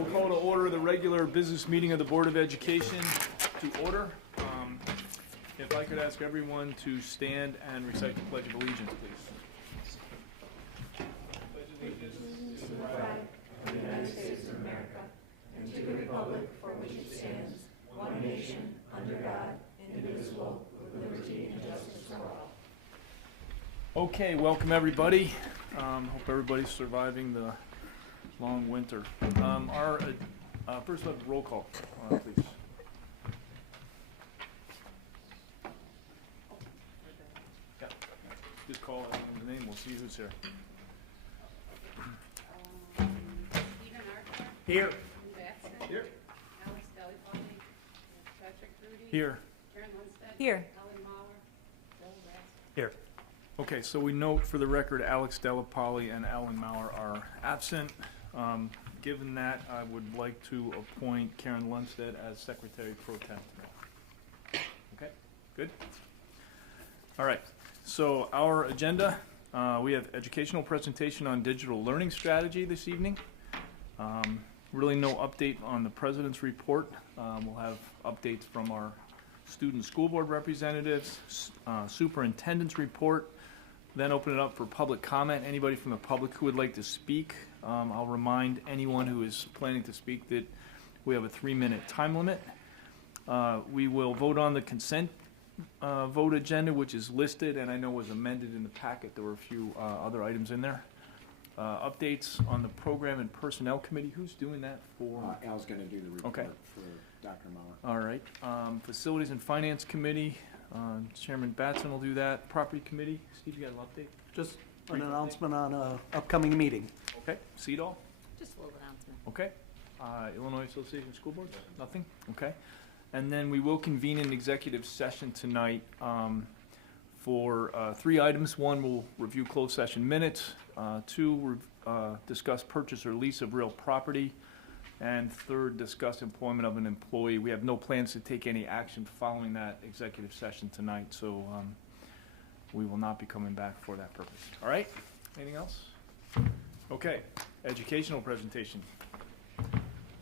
We'll call to order the regular business meeting of the Board of Education to order. If I could ask everyone to stand and recite the Pledge of Allegiance, please. Pledge allegiance to the flag of the United States of America and to the republic for which it stands, one nation, under God, indivisible, with liberty and justice for all. Okay, welcome everybody. Hope everybody's surviving the long winter. First up, roll call, please. Yeah. Just call the name. We'll see who's here. Here. Here. Here. Here. Here. Okay, so we note for the record Alex Delapoli and Alan Maurer are absent. Given that, I would like to appoint Karen Lundstedt as Secretary Pro Tem tonight. Okay, good? All right, so our agenda, we have educational presentation on digital learning strategy this evening. Really no update on the President's report. We'll have updates from our student school board representatives, superintendent's report, then open it up for public comment. Anybody from the public who would like to speak, I'll remind anyone who is planning to speak that we have a 3-minute time limit. We will vote on the consent vote agenda, which is listed and I know was amended in the packet. There were a few other items in there. Updates on the program and personnel committee. Who's doing that for? Al's going to do the report for Dr. Maurer. All right. Facilities and finance committee. Chairman Batson will do that. Property committee. Steve, you got an update? Just an announcement on an upcoming meeting. Okay. CEDAW? Just a little announcement. Okay. Illinois Association of School Boards? Nothing? Okay. And then we will convene an executive session tonight for 3 items. 1, we'll review closed session minutes. 2, discuss purchase or lease of real property. And 3rd, discuss employment of an employee. We have no plans to take any action following that executive session tonight, so we will not be coming back for that purpose. All right? Anything else? Okay. Educational presentation.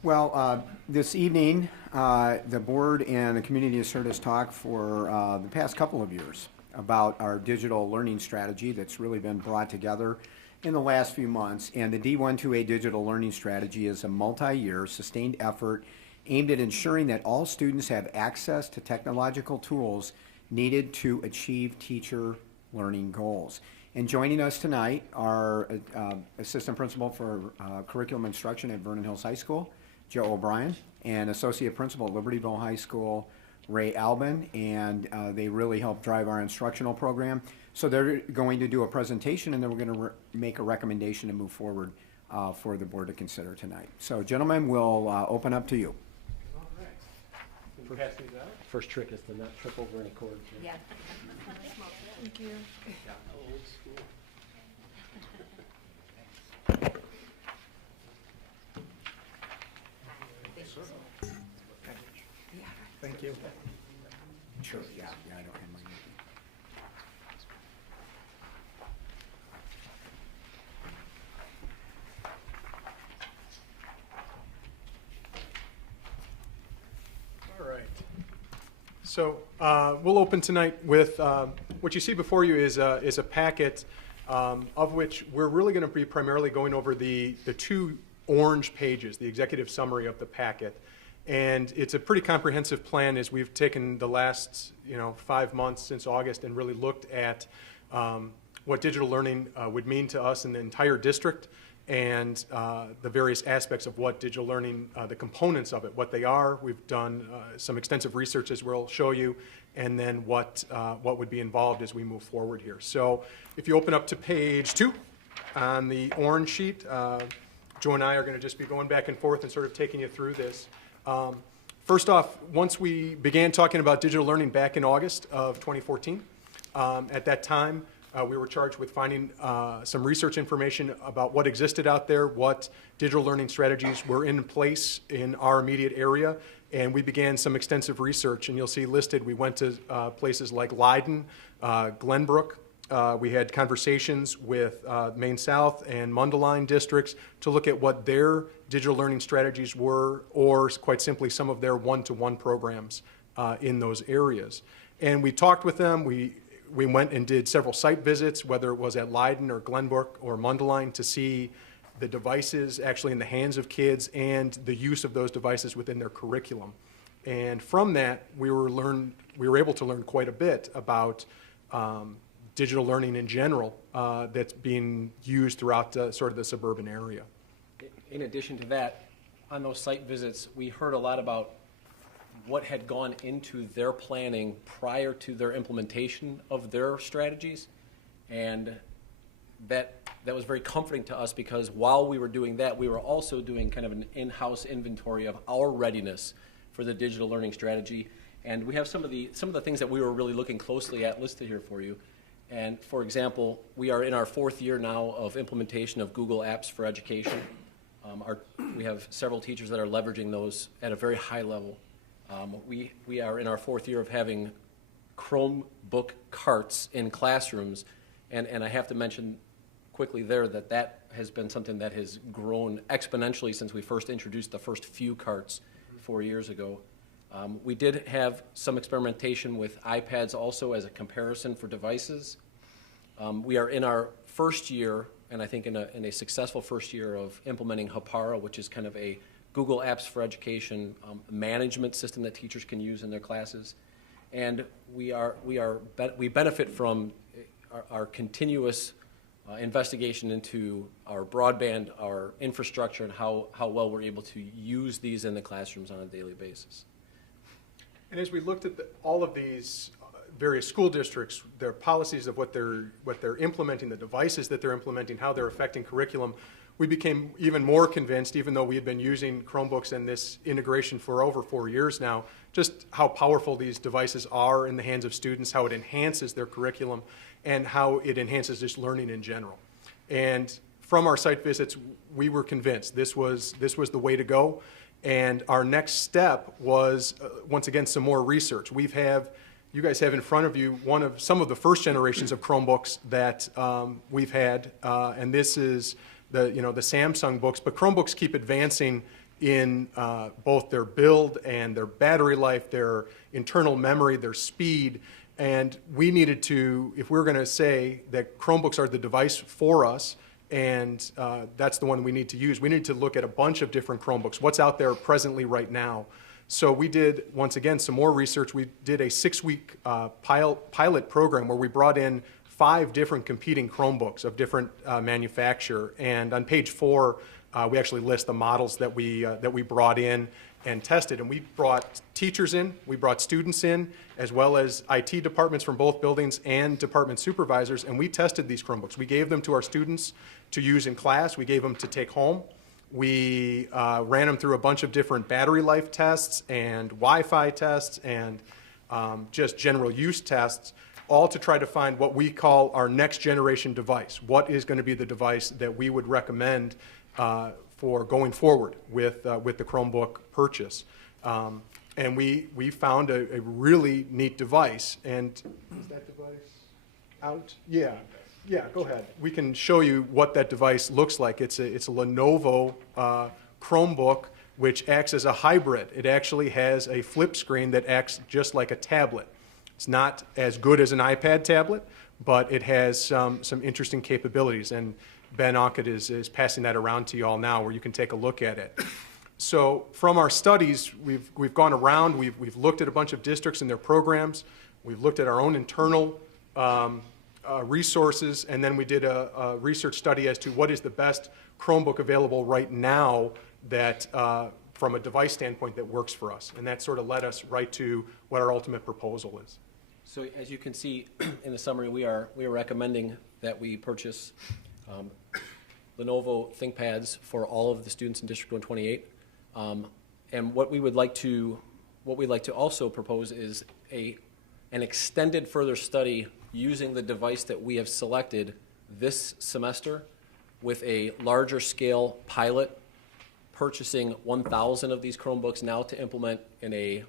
Well, this evening, the board and the community has heard us talk for the past couple of years about our digital learning strategy that's really been brought together in the last few months. And the D128 digital learning strategy is a multi-year sustained effort aimed at ensuring that all students have access to technological tools needed to achieve teacher learning goals. And joining us tonight are Assistant Principal for Curriculum Instruction at Vernon Hills High School, Joe O'Brien, and Associate Principal at Libertyville High School, Ray Albin, and they really help drive our instructional program. So they're going to do a presentation and then we're going to make a recommendation to move forward for the board to consider tonight. So gentlemen, we'll open up to you. All right. Pass these out. First trick is to not trip over any cords. Yeah. Thank you. Old school. Thank you. Sure, yeah, I don't have my. All right. So we'll open tonight with what you see before you is a packet of which we're really going to be primarily going over the 2 orange pages, the executive summary of the packet. And it's a pretty comprehensive plan as we've taken the last 5 months since August and really looked at what digital learning would mean to us in the entire district and the various aspects of what digital learning, the components of it, what they are. We've done some extensive research as we'll show you, and then what would be involved as we move forward here. So if you open up to page 2 on the orange sheet, Joe and I are going to just be going back and forth and sort of taking you through this. First off, once we began talking about digital learning back in August of 2014, at that time we were charged with finding some research information about what existed out there, what digital learning strategies were in place in our immediate area, and we began some extensive research. And you'll see listed, we went to places like Leiden, Glenbrook, We had conversations with Maine South and Mundelein districts to look at what their digital learning strategies were, or quite simply some of their one-to-one programs in those areas. And we talked with them. We went and did several site visits, whether it was at Leiden or Glenbrook or Mundelein, to see the devices actually in the hands of kids and the use of those devices within their curriculum. And from that, we were able to learn quite a bit about digital learning in general that's being used throughout sort of the suburban area. In addition to that, on those site visits, we heard a lot about what had gone into their planning prior to their implementation of their strategies, and that was very comforting to us, because while we were doing that, we were also doing kind of an in-house inventory of our readiness for the digital learning strategy. And we have some of the things that we were really looking closely at listed here for you. And for example, we are in our 4th year now of implementation of Google Apps for Education. We have several teachers that are leveraging those at a very high level. We are in our 4th year of having Chromebook carts in classrooms, and I have to mention quickly there that has been something that has grown exponentially since we first introduced the first few carts 4 years ago. We did have some experimentation with iPads also as a comparison for devices. We are in our first year, and I think in a successful first year, of implementing Hapara, which is kind of a Google Apps for Education management system that teachers can use in their classes. And we benefit from our continuous investigation into our broadband, our infrastructure, and how well we're able to use these in the classrooms on a daily basis. And as we looked at all of these various school districts, their policies of what they're implementing, the devices that they're implementing, how they're affecting curriculum, we became even more convinced, even though we had been using Chromebooks and this integration for over 4 years now, just how powerful these devices are in the hands of students, how it enhances their curriculum, and how it enhances just learning in general. And from our site visits, we were convinced this was the way to go. And our next step was, once again, some more research. You guys have in front of you some of the first generations of Chromebooks that we've had, and this is the Samsung books. But Chromebooks keep advancing in both their build and their battery life, their internal memory, their speed. And we needed to, if we're going to say that Chromebooks are the device for us, and that's the one we need to use, we need to look at a bunch of different Chromebooks, what's out there presently right now. So we did, once again, some more research. We did a 6-week pilot program where we brought in 5 different competing Chromebooks of different manufacturer. And on page 4, we actually list the models that we brought in and tested. And we brought teachers in, we brought students in, as well as IT departments from both buildings and department supervisors, and we tested these Chromebooks. We gave them to our students to use in class. We gave them to take home. We ran them through a bunch of different battery life tests and Wi-Fi tests and just general use tests, all to try to find what we call our next generation device. What is going to be the device that we would recommend for going forward with the Chromebook purchase? And we found a really neat device. And is that device out? Yeah. Yeah, go ahead. We can show you what that device looks like. It's a Lenovo Chromebook, which acts as a hybrid. It actually has a flip screen that acts just like a tablet. It's not as good as an iPad tablet, but it has some interesting capabilities. And Ben Ockett is passing that around to you all now, where you can take a look at it. So from our studies, we've gone around, we've looked at a bunch of districts and their programs, we've looked at our own internal resources, and then we did a research study as to what is the best Chromebook available right now that, from a device standpoint, that works for us. And that sort of led us right to what our ultimate proposal is. So as you can see in the summary, we are recommending that we purchase Lenovo ThinkPads for all of the students in District 128. And what we'd like to also propose is an extended further study using the device that we have selected this semester with a larger scale pilot, purchasing 1,000 of these Chromebooks now to implement in a,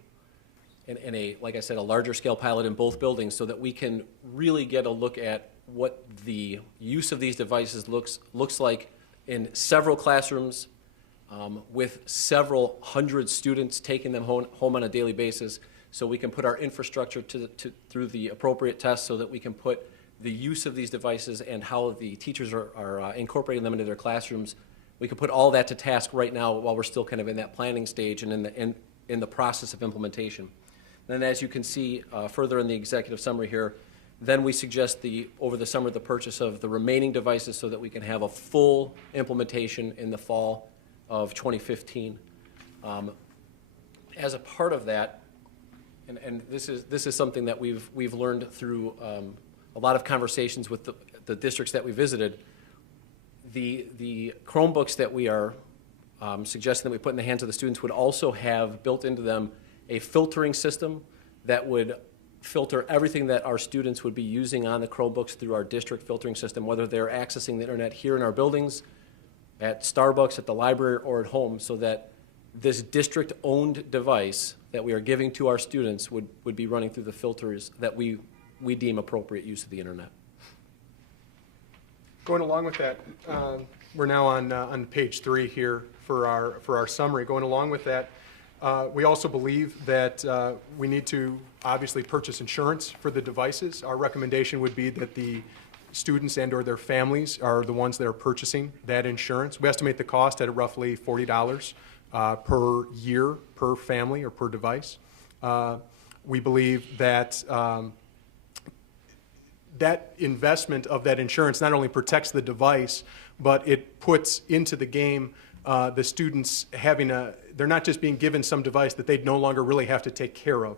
like I said, a larger scale pilot in both buildings, so that we can really get a look at the use of these devices looks like in several classrooms with several hundred students taking them home on a daily basis, so we can put our infrastructure through the appropriate tests so that we can put the use of these devices and how the teachers are incorporating them into their classrooms. We can put all that to task right now while we're still kind of in that planning stage and in the process of implementation. Then, as you can see further in the executive summary here, then we suggest over the summer the purchase of the remaining devices so that we can have a full implementation in the fall of 2015. As a part of that, and this is something that we've learned through a lot of conversations with the districts that we visited. The Chromebooks that we are suggesting that we put in the hands of the students would also have built into them a filtering system that would filter everything that our students would be using on the Chromebooks through our district filtering system, whether they're accessing the internet here in our buildings, at Starbucks, at the library, or at home, so that this district-owned device that we are giving to our students would be running through the filters that we deem appropriate use of the internet. Going along with that, we're now on page 3 here for our summary. Going along with that, we also believe that we need to obviously purchase insurance for the devices. Our recommendation would be that the students and or their families are the ones that are purchasing that insurance. We estimate the cost at roughly $40 per year per family or per device. We believe that that investment of that insurance not only protects the device, but it puts into the game the students they're not just being given some device that they no longer really have to take care of.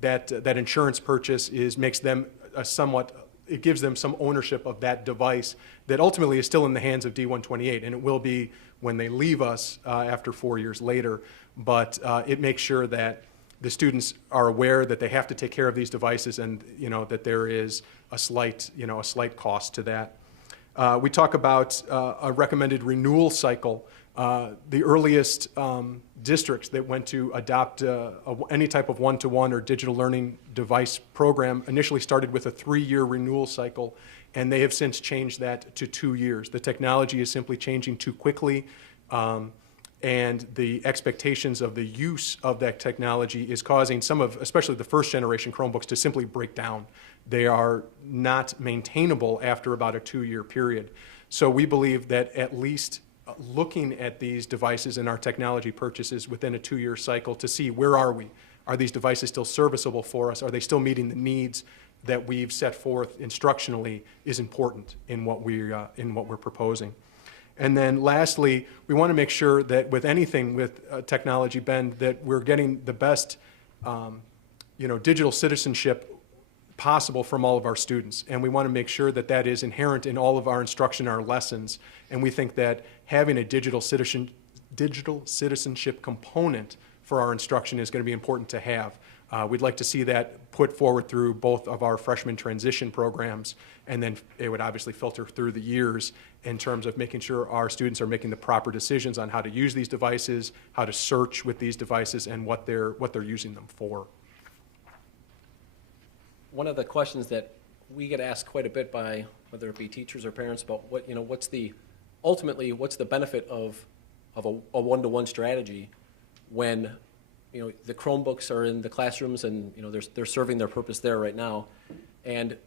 That insurance purchase makes them it gives them some ownership of that device that ultimately is still in the hands of D128, and it will be when they leave us after 4 years later. But it makes sure that the students are aware that they have to take care of these devices, and that there is a slight cost to that. We talk about a recommended renewal cycle. The earliest districts that went to adopt any type of one-to-one or digital learning device program initially started with a 3-year renewal cycle, and they have since changed that to 2 years. The technology is simply changing too quickly, and the expectations of the use of that technology is causing especially the first generation Chromebooks, to simply break down. They are not maintainable after about a 2-year period. So we believe that at least looking at these devices and our technology purchases within a 2-year cycle to see where are we? Are these devices still serviceable for us? Are they still meeting the needs that we've set forth instructionally is important in what we're proposing. And then lastly, we want to make sure that with anything with technology bend, that we're getting the best digital citizenship possible from all of our students. And we want to make sure that that is inherent in all of our instruction, our lessons. And we think that having a digital citizenship component for our instruction is going to be important to have. We'd like to see that put forward through both of our freshman transition programs, and then it would obviously filter through the years in terms of making sure our students are making the proper decisions on how to use these devices, how to search with these devices, and what they're using them for. One of the questions that we get asked quite a bit by whether it be teachers or parents about what's the benefit of a one-to-one strategy when the Chromebooks are in the classrooms and they're serving their purpose there right now, and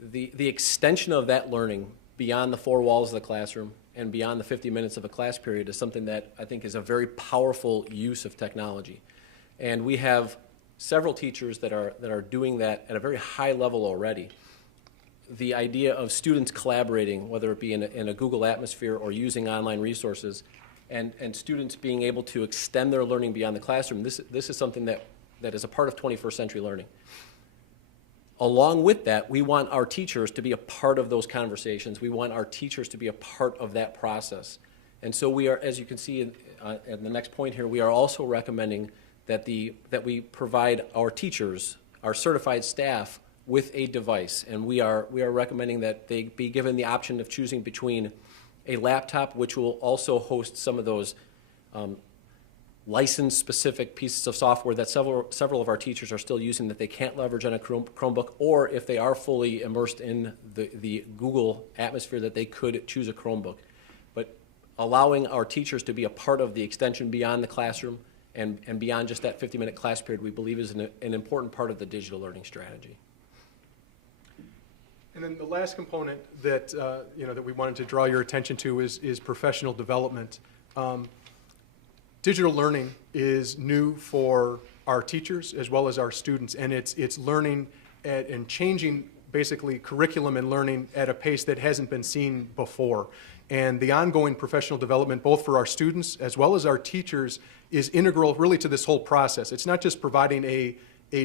the extension of that learning beyond the 4 walls of the classroom and beyond the 50 minutes of a class period is something that I think is a very powerful use of technology. And we have several teachers that are doing that at a very high level already. The idea of students collaborating, whether it be in a Google atmosphere or using online resources, and students being able to extend their learning beyond the classroom, this is something that is a part of 21st century learning. Along with that, we want our teachers to be a part of those conversations. We want our teachers to be a part of that process. And so we are, as you can see in the next point here, we are also recommending that we provide our teachers, our certified staff, with a device. And we are recommending that they be given the option of choosing between a laptop, which will also host some of those license-specific pieces of software that several of our teachers are still using that they can't leverage on a Chromebook, or if they are fully immersed in the Google atmosphere, that they could choose a Chromebook. But allowing our teachers to be a part of the extension beyond the classroom and beyond just that 50-minute class period, we believe is an important part of the digital learning strategy. And then the last component that, that we wanted to draw your attention to is professional development. Digital learning is new for our teachers as well as our students, and it's learning and changing basically curriculum and learning at a pace that hasn't been seen before. And the ongoing professional development, both for our students as well as our teachers, is integral really to this whole process. It's not just providing a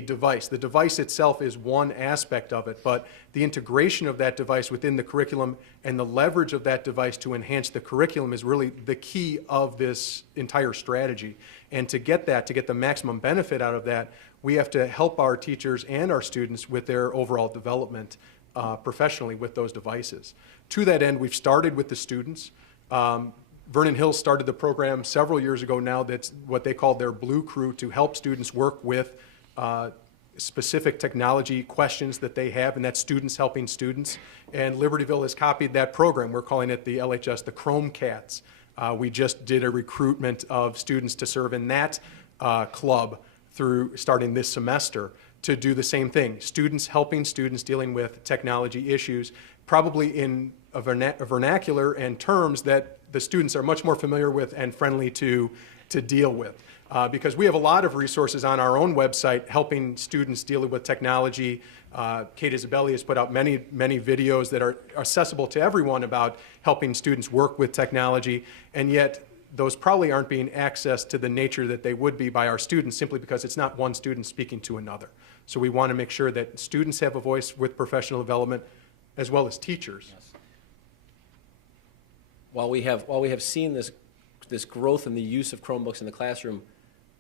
device. The device itself is one aspect of it, but the integration of that device within the curriculum and the leverage of that device to enhance the curriculum is really the key of this entire strategy. And to get the maximum benefit out of that, we have to help our teachers and our students with their overall development professionally with those devices. To that end, we've started with the students. Vernon Hills started the program several years ago now. That's what they call their Blue Crew, to help students work with specific technology questions that they have, and that's students helping students. And Libertyville has copied that program. We're calling it the LHS, the Chrome Cats. We just did a recruitment of students to serve in that club through starting this semester to do the same thing. Students helping students dealing with technology issues, probably in a vernacular and terms that the students are much more familiar with and friendly to deal with. Because we have a lot of resources on our own website helping students dealing with technology. Kate Isabelli has put out many videos that are accessible to everyone about helping students work with technology, and yet those probably aren't being accessed to the nature that they would be by our students, simply because it's not one student speaking to another. So we want to make sure that students have a voice with professional development as well as teachers. Yes. While we have seen this growth in the use of Chromebooks in the classroom,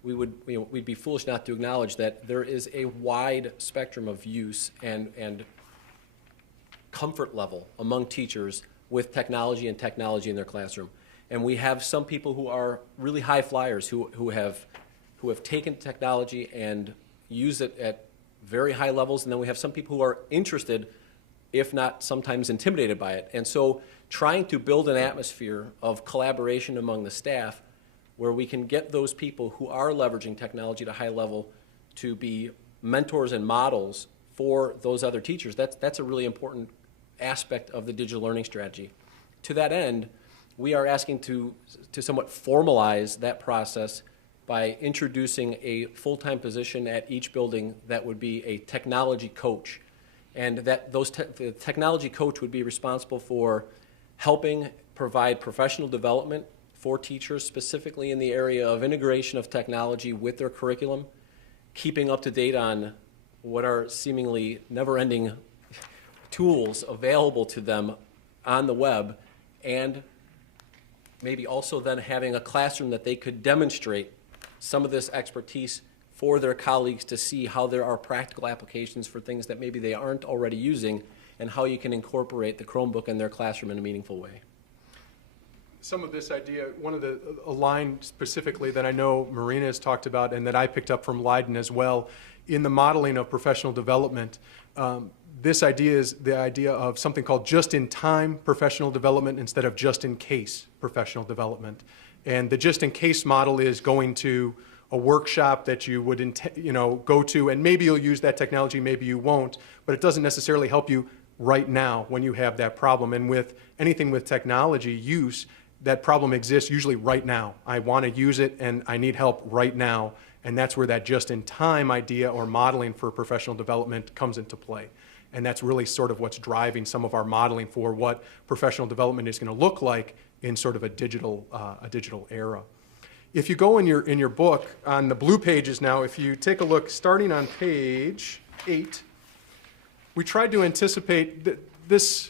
we'd be foolish not to acknowledge that there is a wide spectrum of use and comfort level among teachers with technology and technology in their classroom. And we have some people who are really high flyers who have taken technology and use it at very high levels, and then we have some people who are interested, if not sometimes intimidated by it. And so trying to build an atmosphere of collaboration among the staff where we can get those people who are leveraging technology at a high level to be mentors and models for those other teachers, that's a really important aspect of the digital learning strategy. To that end, we are asking to somewhat formalize that process by introducing a full-time position at each building that would be a technology coach. And that the technology coach would be responsible for helping provide professional development for teachers, specifically in the area of integration of technology with their curriculum, keeping up to date on what are seemingly never-ending tools available to them on the web, and maybe also then having a classroom that they could demonstrate some of this expertise for their colleagues to see how there are practical applications for things that maybe they aren't already using, and how you can incorporate the Chromebook in their classroom in a meaningful way. Some of this idea, a line specifically that I know Marina has talked about and that I picked up from Leiden as well, in the modeling of professional development, this idea is the idea of something called just-in-time professional development instead of just-in-case professional development. And the just-in-case model is going to a workshop that you would go to, and maybe you'll use that technology, maybe you won't, but it doesn't necessarily help you right now when you have that problem. And with anything with technology use, that problem exists usually right now. I want to use it and I need help right now, and that's where that just-in-time idea or modeling for professional development comes into play. And that's really sort of what's driving some of our modeling for what professional development is going to look like in sort of a digital era. If you go in your book on the blue pages now, if you take a look starting on page 8, we tried to anticipate that this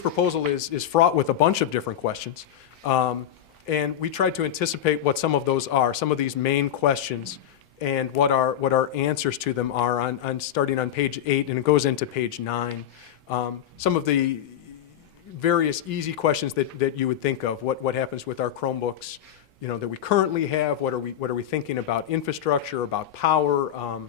proposal is fraught with a bunch of different questions, and we tried to anticipate what some of those are, some of these main questions, and what our answers to them are on starting on page 8, and it goes into page 9. Some of the various easy questions that you would think of. What happens with our Chromebooks that we currently have. What are we thinking about infrastructure, about power?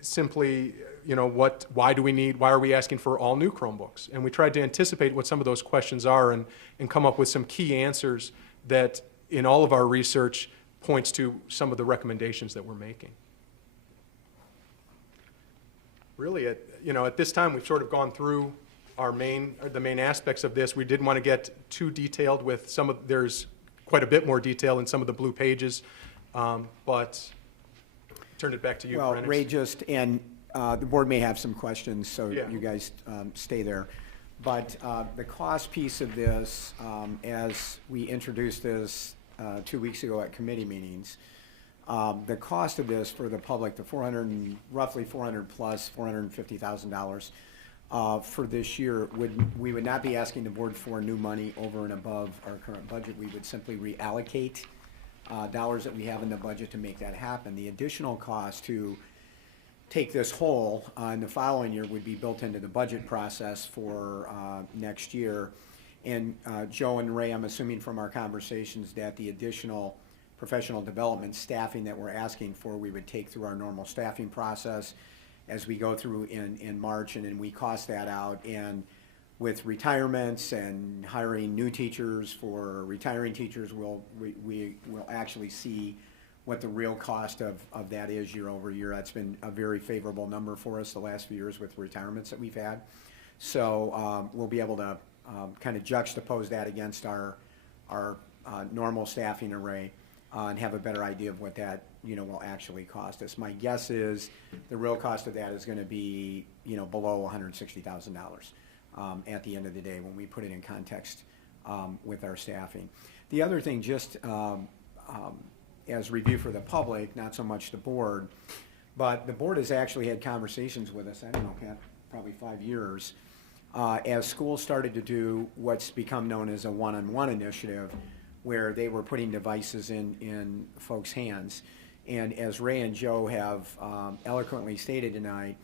Simply, why are we asking for all new Chromebooks? And we tried to anticipate what some of those questions are and come up with some key answers that in all of our research points to some of the recommendations that we're making. Really, at this time, we've sort of gone through the main aspects of this. We didn't want to get too detailed with there's quite a bit more detail in some of the blue pages, but turn it back to you, Well, Brennan. Ray, the board may have some questions, so Yeah. you guys stay there. But the cost piece of this, as we introduced this 2 weeks ago at committee meetings, the cost of this for the public, roughly $400 plus $450,000 for this year, we would not be asking the board for new money over and above our current budget. We would simply reallocate dollars that we have in the budget to make that happen. The additional cost to take this whole in the following year would be built into the budget process for next year. And Joe and Ray, I'm assuming from our conversations that the additional professional development staffing that we're asking for, we would take through our normal staffing process as we go through in March, and then we cost that out. And with retirements and hiring new teachers for retiring teachers, we will actually see what the real cost of that is year over year. That's been a very favorable number for us the last few years with retirements that we've had. So we'll be able to kind of juxtapose that against our normal staffing array and have a better idea of what that will actually cost us. My guess is the real cost of that is going to be below $160,000 at the end of the day when we put it in context with our staffing. The other thing, just as review for the public, not so much the board, but the board has actually had conversations with us, I don't know, Pat, probably 5 years, as schools started to do what's become known as a one-on-one initiative, where they were putting devices in folks' hands. And as Ray and Joe have eloquently stated tonight,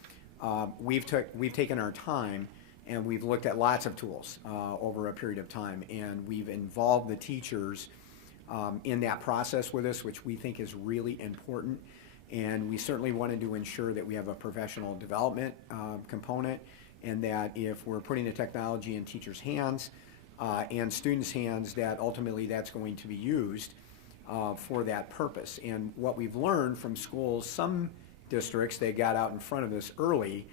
we've taken our time and we've looked at lots of tools over a period of time, and we've involved the teachers in that process with us, which we think is really important. And we certainly wanted to ensure that we have a professional development component, and that if we're putting the technology in teachers' hands and students' hands, that ultimately that's going to be used for that purpose. And what we've learned from schools, some districts, they got out in front of this early,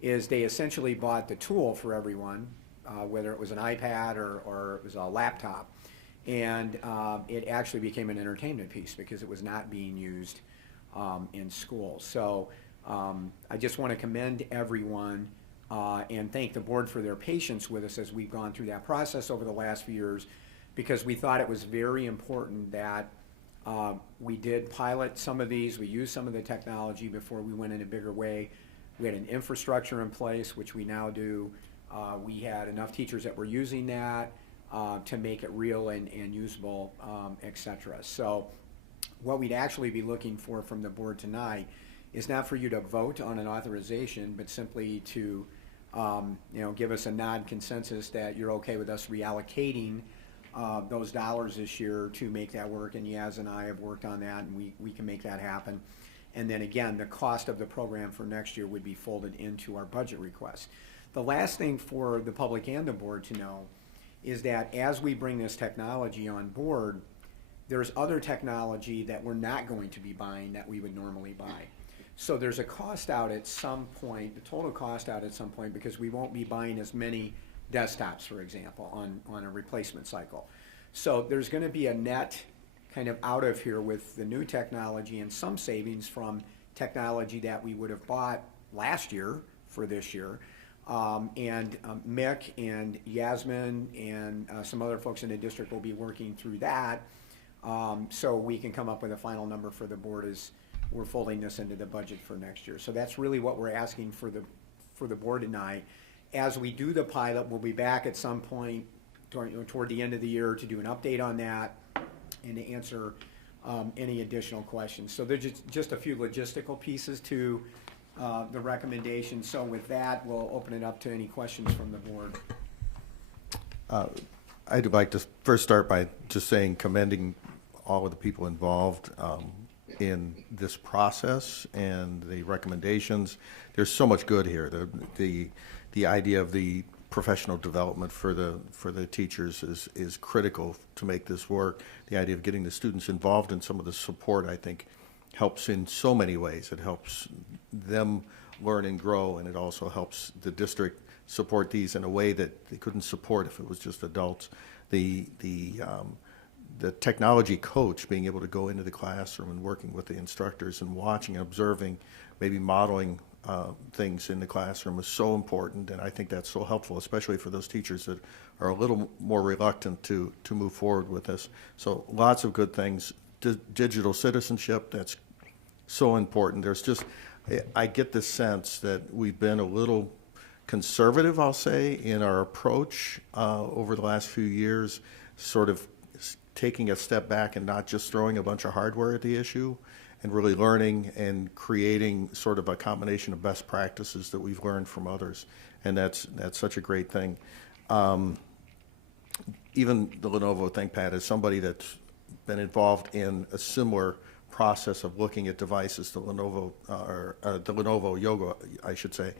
is they essentially bought the tool for everyone, whether it was an iPad or it was a laptop, and it actually became an entertainment piece because it was not being used in school. So I just want to commend everyone and thank the board for their patience with us as we've gone through that process over the last few years, because we thought it was very important that we did pilot some of these, we used some of the technology before we went in a bigger way. We had an infrastructure in place, which we now do. We had enough teachers that were using that to make it real and usable, et cetera. So what we'd actually be looking for from the board tonight is not for you to vote on an authorization, but simply to give us a nod consensus that you're okay with us reallocating those dollars this year to make that work. And Yaz and I have worked on that, and we can make that happen. And then again, the cost of the program for next year would be folded into our budget request. The last thing for the public and the board to know is that as we bring this technology on board, there's other technology that we're not going to be buying that we would normally buy. So there's a cost out at some point, the total cost out at some point, because we won't be buying as many desktops, for example, on a replacement cycle. So there's going to be a net kind of out of here with the new technology and some savings from technology that we would have bought last year for this year. Mick and Yasmin and some other folks in the district will be working through that, so we can come up with a final number for the board as we're folding this into the budget for next year. So that's really what we're asking for the board tonight. As we do the pilot, we'll be back at some point toward the end of the year to do an update on that and to answer any additional questions. So there's just a few logistical pieces to the recommendation. So with that, we'll open it up to any questions from the board. I'd like to first start by just saying commending all of the people involved in this process and the recommendations. There's so much good here. The idea of the professional development for the teachers is critical to make this work. The idea of getting the students involved in some of the support, I think, helps in so many ways. It helps them learn and grow, and it also helps the district support these in a way that they couldn't support if it was just adults. The technology coach being able to go into the classroom and working with the instructors and watching and observing, maybe modeling things in the classroom is so important, and I think that's so helpful, especially for those teachers that are a little more reluctant to move forward with this. So lots of good things. Digital citizenship, that's so important. There's just, I get the sense that we've been a little conservative, I'll say, in our approach over the last few years, sort of taking a step back and not just throwing a bunch of hardware at the issue, and really learning and creating sort of a combination of best practices that we've learned from others, and that's such a great thing. Even the Lenovo ThinkPad, as somebody that's been involved in a similar process of looking at devices, the Lenovo Yoga, I should say,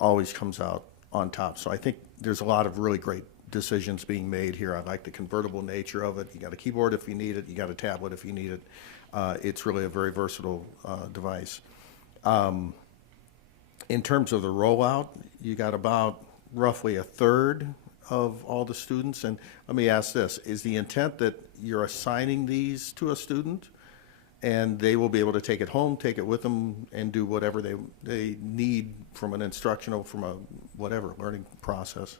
always comes out on top. So I think there's a lot of really great decisions being made here. I like the convertible nature of it. You got a keyboard if you need it. You got a tablet if you need it. It's really a very versatile device. In terms of the rollout, you got about roughly a third of all the students. And let me ask this, is the intent that you're assigning these to a student and they will be able to take it home, take it with them, and do whatever they need from an instructional, from a whatever learning process?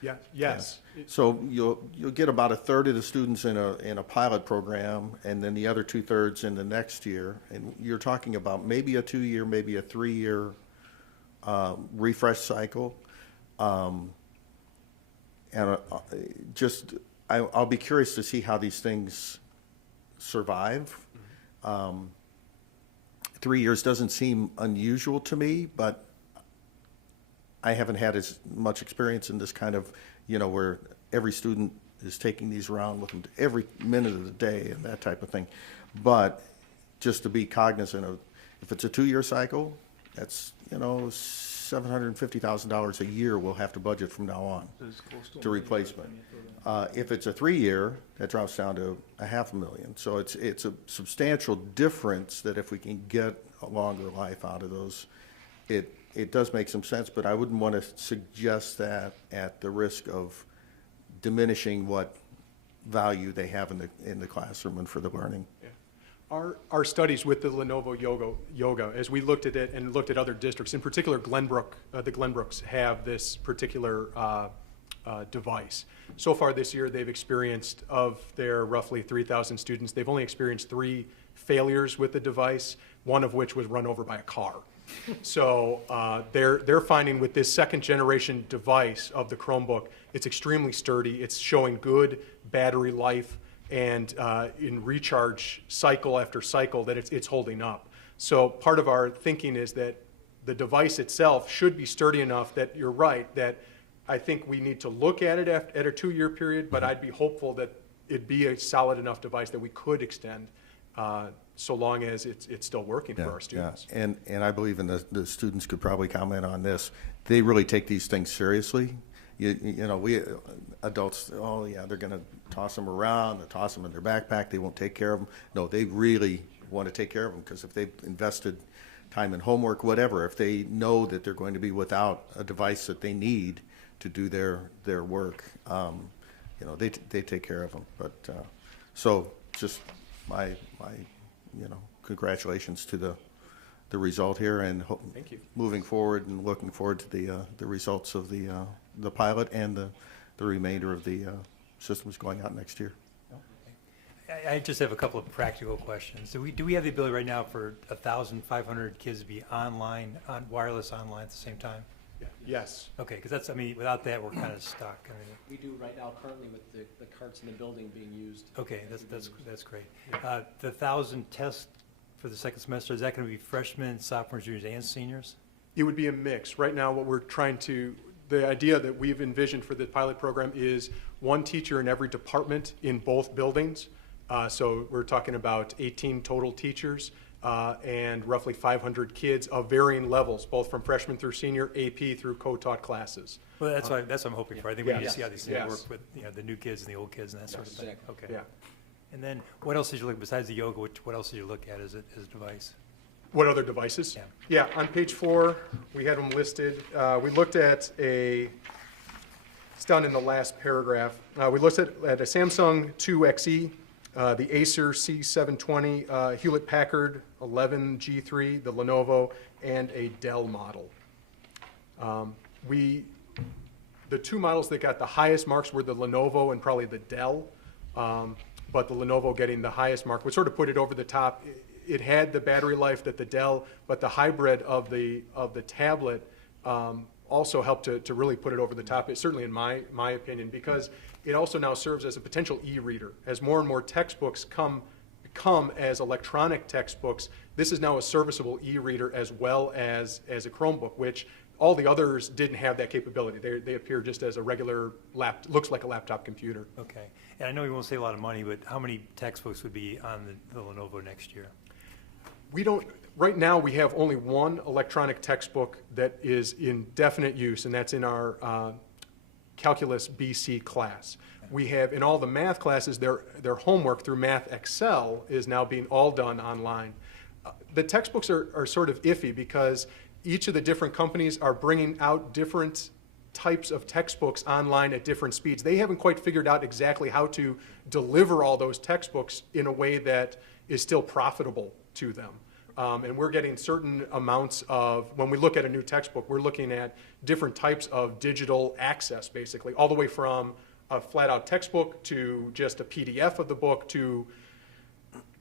Yeah, yes. So you'll get about a third of the students in a pilot program, and then the other 2/3 in the next year. And you're talking about maybe a 2-year, maybe a 3-year refresh cycle. And I'll be curious to see how these things survive. 3 years doesn't seem unusual to me, but I haven't had as much experience in this kind of, where every student is taking these around with them every minute of the day and that type of thing. But just to be cognizant of, if it's a 2-year cycle, that's, $750,000 a year we'll have to budget from now on to replacement. If it's a 3-year, that drops down to $500,000. So it's a substantial difference that if we can get a longer life out of those, it does make some sense, but I wouldn't want to suggest that at the risk of diminishing what value they have in the classroom and for the learning. Yeah. Our studies with the Lenovo Yoga, as we looked at it and looked at other districts, in particular the Glenbrooks have this particular device. So far this year, they've experienced, of their roughly 3,000 students, they've only experienced 3 failures with the device, one of which was run over by a car. So they're finding with this second generation device of the Chromebook, it's extremely sturdy. It's showing good battery life, and in recharge cycle after cycle that it's holding up. So part of our thinking is that the device itself should be sturdy enough that you're right, that I think we need to look at it at a 2-year period, but I'd be hopeful that it'd be a solid enough device that we could extend so long as it's still working for our students. Yeah. And I believe in the students could probably comment on this. They really take these things seriously. We adults, they're going to toss them around, they'll toss them in their backpack, they won't take care of them. No, they really want to take care of them, because if they've invested time in homework, whatever, if they know that they're going to be without a device that they need to do their work, they take care of them. But so just my congratulations to the result here, and Thank you. moving forward and looking forward to the results of the pilot and the remainder of the systems going out next year. I just have a couple of practical questions. Do we have the ability right now for 1,500 kids to be wireless online at the same time? Yeah. Yes. Okay, because without that, we're kind of stuck. We do right now currently with the carts in the building being used. Okay, that's great. The 1,000 tests for the second semester, is that going to be freshmen, sophomores, juniors, and seniors? It would be a mix. Right now, the idea that we've envisioned for the pilot program is one teacher in every department in both buildings So we're talking about 18 total teachers and roughly 500 kids of varying levels, both from freshman through senior, AP through co-taught classes. Well, that's what I'm hoping for. I think we need to Yes. see how these things Yes. work with, the new kids and the old kids and that sort of thing. Exactly. Okay. Yeah. And then what else did you look, besides the yoga, what else did you look at as a device? What other devices? Yeah. Yeah, on page 4, we had them listed. We looked at it's down in the last paragraph. We looked at a Samsung 2XE, the Acer C720, Hewlett Packard 11G3, the Lenovo, and a Dell model. The two models that got the highest marks were the Lenovo and probably the Dell, but the Lenovo getting the highest mark, which sort of put it over the top. It had the battery life that the Dell, but the hybrid of the tablet also helped to really put it over the top, certainly in my opinion, because it also now serves as a potential e-reader. As more and more textbooks come as electronic textbooks, this is now a serviceable e-reader as well as a Chromebook, which all the others didn't have that capability. They appear just as a regular looks like a laptop computer. Okay. And I know you won't save a lot of money, but how many textbooks would be on the Lenovo next year? Right now, we have only one electronic textbook that is in definite use, and that's in our Calculus BC class. We have, in all the math classes, their homework through Math Excel is now being all done online. The textbooks are sort of iffy because each of the different companies are bringing out different types of textbooks online at different speeds. They haven't quite figured out exactly how to deliver all those textbooks in a way that is still profitable to them. And we're getting certain amounts of, when we look at a new textbook, we're looking at different types of digital access, basically, all the way from a flat-out textbook to just a PDF of the book to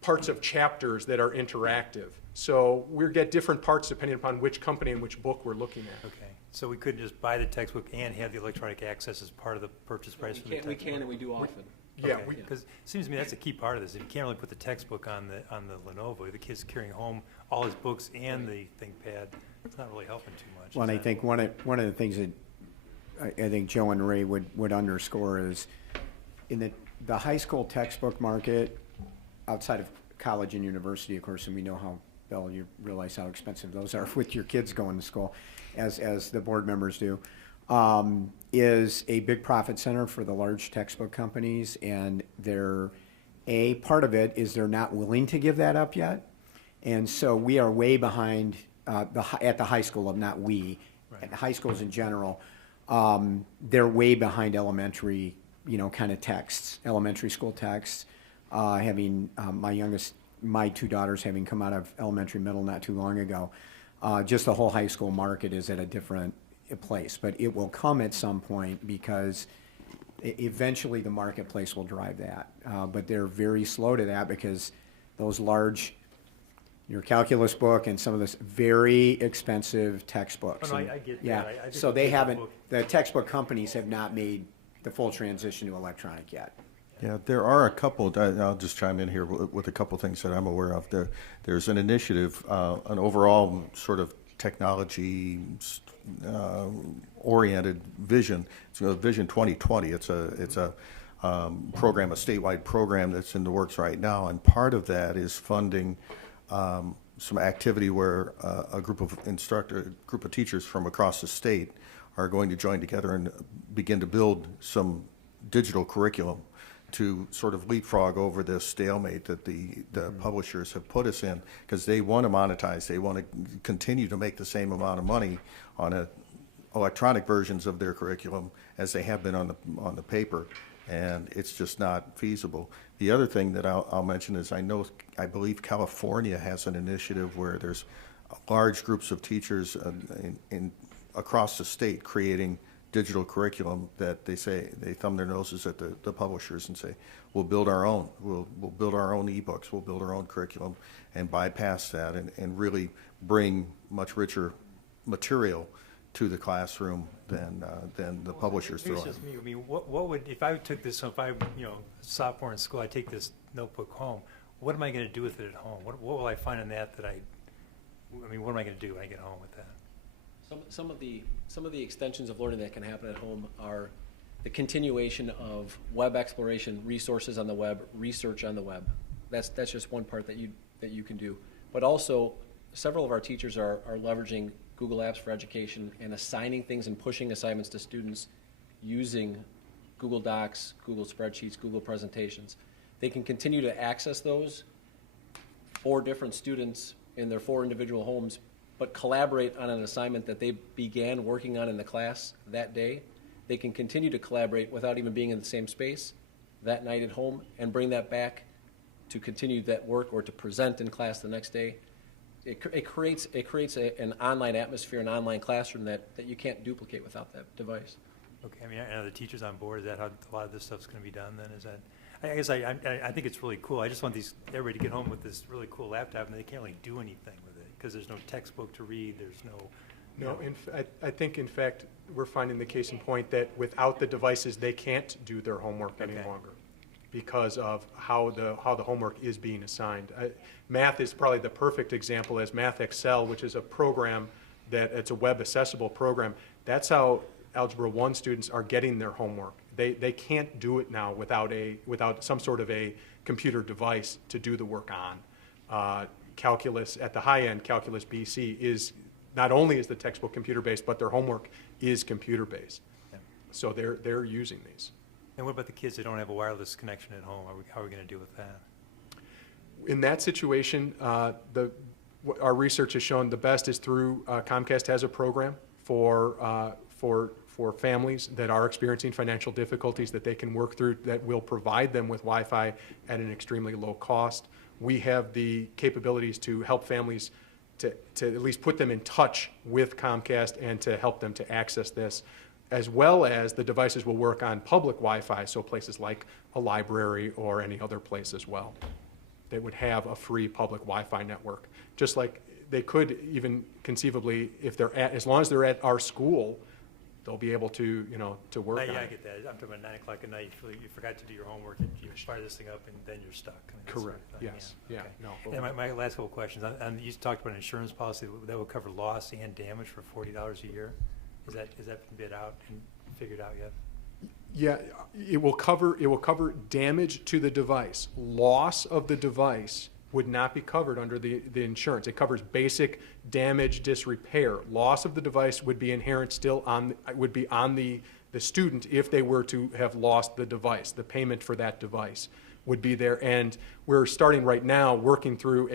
parts of chapters that are interactive. So we get different parts depending upon which company and which book we're looking at. Okay. So we couldn't just buy the textbook and have the electronic access as part of the purchase price for the textbook? We can and we do often. Yeah, Because it seems to me that's a key part of this. If you can't really put the textbook on the Lenovo, the kid's carrying home all his books and the ThinkPad, it's not really helping too much. Well, and I Is that- think one of the things that I think Joe and Ray would underscore is in the high school textbook market, outside of college and university, of course, and we know how, Bill, you realize how expensive those are with your kids going to school, as the board members do, is a big profit center for the large textbook companies, and part of it is they're not willing to give that up yet, and so we are way behind at the high school not we, at the high schools in general, they're way behind elementary, kind of texts, elementary school texts. Having my two daughters having come out of elementary middle not too long ago, just the whole high school market is at a different place. But it will come at some point because eventually the marketplace will drive that. But they're very slow to that because those large, your calculus book and some of this very expensive textbooks. Oh, no, and- I get that. Yeah, I just so look they at the haven't, book. the textbook companies have not made the full transition to electronic yet. Yeah, there are a couple, I'll just chime in here with a couple things that I'm aware of. There's an initiative, an overall sort of technology oriented vision. It's Vision 2020. It's a program, a statewide program that's in the works right now, and part of that is funding some activity where a group of teachers from across the state are going to join together and begin to build some digital curriculum to sort of leapfrog over this stalemate that the publishers have put us in, because they want to monetize. They want to continue to make the same amount of money on electronic versions of their curriculum as they have been on the paper, and it's just not feasible. The other thing that I'll mention is I believe California has an initiative where there's large groups of teachers across the state creating digital curriculum that they thumb their noses at the publishers and say, we'll build our own. We'll build our own ebooks. We'll build our own curriculum and bypass that and really bring much richer material to the classroom than the publishers throw It's in. just me. I mean, what would, if I took this, so if I, sophomore in school, I take this notebook home, what am I going to do with it at home? What will I find in that what am I going to do when I get home with that? Some of the extensions of learning that can happen at home are the continuation of web exploration, resources on the web, research on the web. That's just one part that you can do. But also, several of our teachers are leveraging Google Apps for Education and assigning things and pushing assignments to students using Google Docs, Google Spreadsheets, Google Presentations. They can continue to access those for different students in their 4 individual homes, but collaborate on an assignment that they began working on in the class that day. They can continue to collaborate without even being in the same space that night at home and bring that back to continue that work or to present in class the next day. It creates an online atmosphere, an online classroom that you can't duplicate without that device. Okay, I mean, are the teachers on board? Is that how a lot of this stuff's going to be done then? Is that, I guess I think it's really cool. I just want everybody to get home with this really cool laptop and they can't really do anything with it because there's no textbook to read, there's no... No, I think in fact, we're finding the case in point that without the devices, they can't do their homework any longer because of how the homework is being assigned. Math is probably the perfect example as Math Excel, which is a program that it's a web accessible program. That's how Algebra 1 students are getting their homework. They can't do it now without some sort of a computer device to do the work on. Calculus at the high end, Calculus BC is not only is the textbook computer based, but their homework is computer based. Yeah. So they're using these. And what about the kids that don't have a wireless connection at home? How are we going to deal with that? In that situation, our research has shown the best is through Comcast has a program for families that are experiencing financial difficulties that they can work through that will provide them with Wi-Fi at an extremely low cost. We have the capabilities to help families to at least put them in touch with Comcast and to help them to access this, as well as the devices will work on public Wi-Fi, so places like a library or any other place as well. They would have a free public Wi-Fi network, just like they could even conceivably, if they're as long as they're at our school, they'll be able to, to work on Yeah, I it. get that. I'm talking about 9 o'clock at night, you forgot to do your homework, and you fire this thing up, and then you're stuck. I mean, that sort of Correct, thing, yes, yeah, Okay. no. And my last couple of questions, and you talked about an insurance policy that will cover loss and damage for $40 a year. Is that been bid out and figured out yet? Yeah, it will cover damage to the device. Loss of the device would not be covered under the insurance. It covers basic damage, disrepair. Loss of the device would be inherent still on the student if they were to have lost the device. The payment for that device would be there. And we're starting right now working through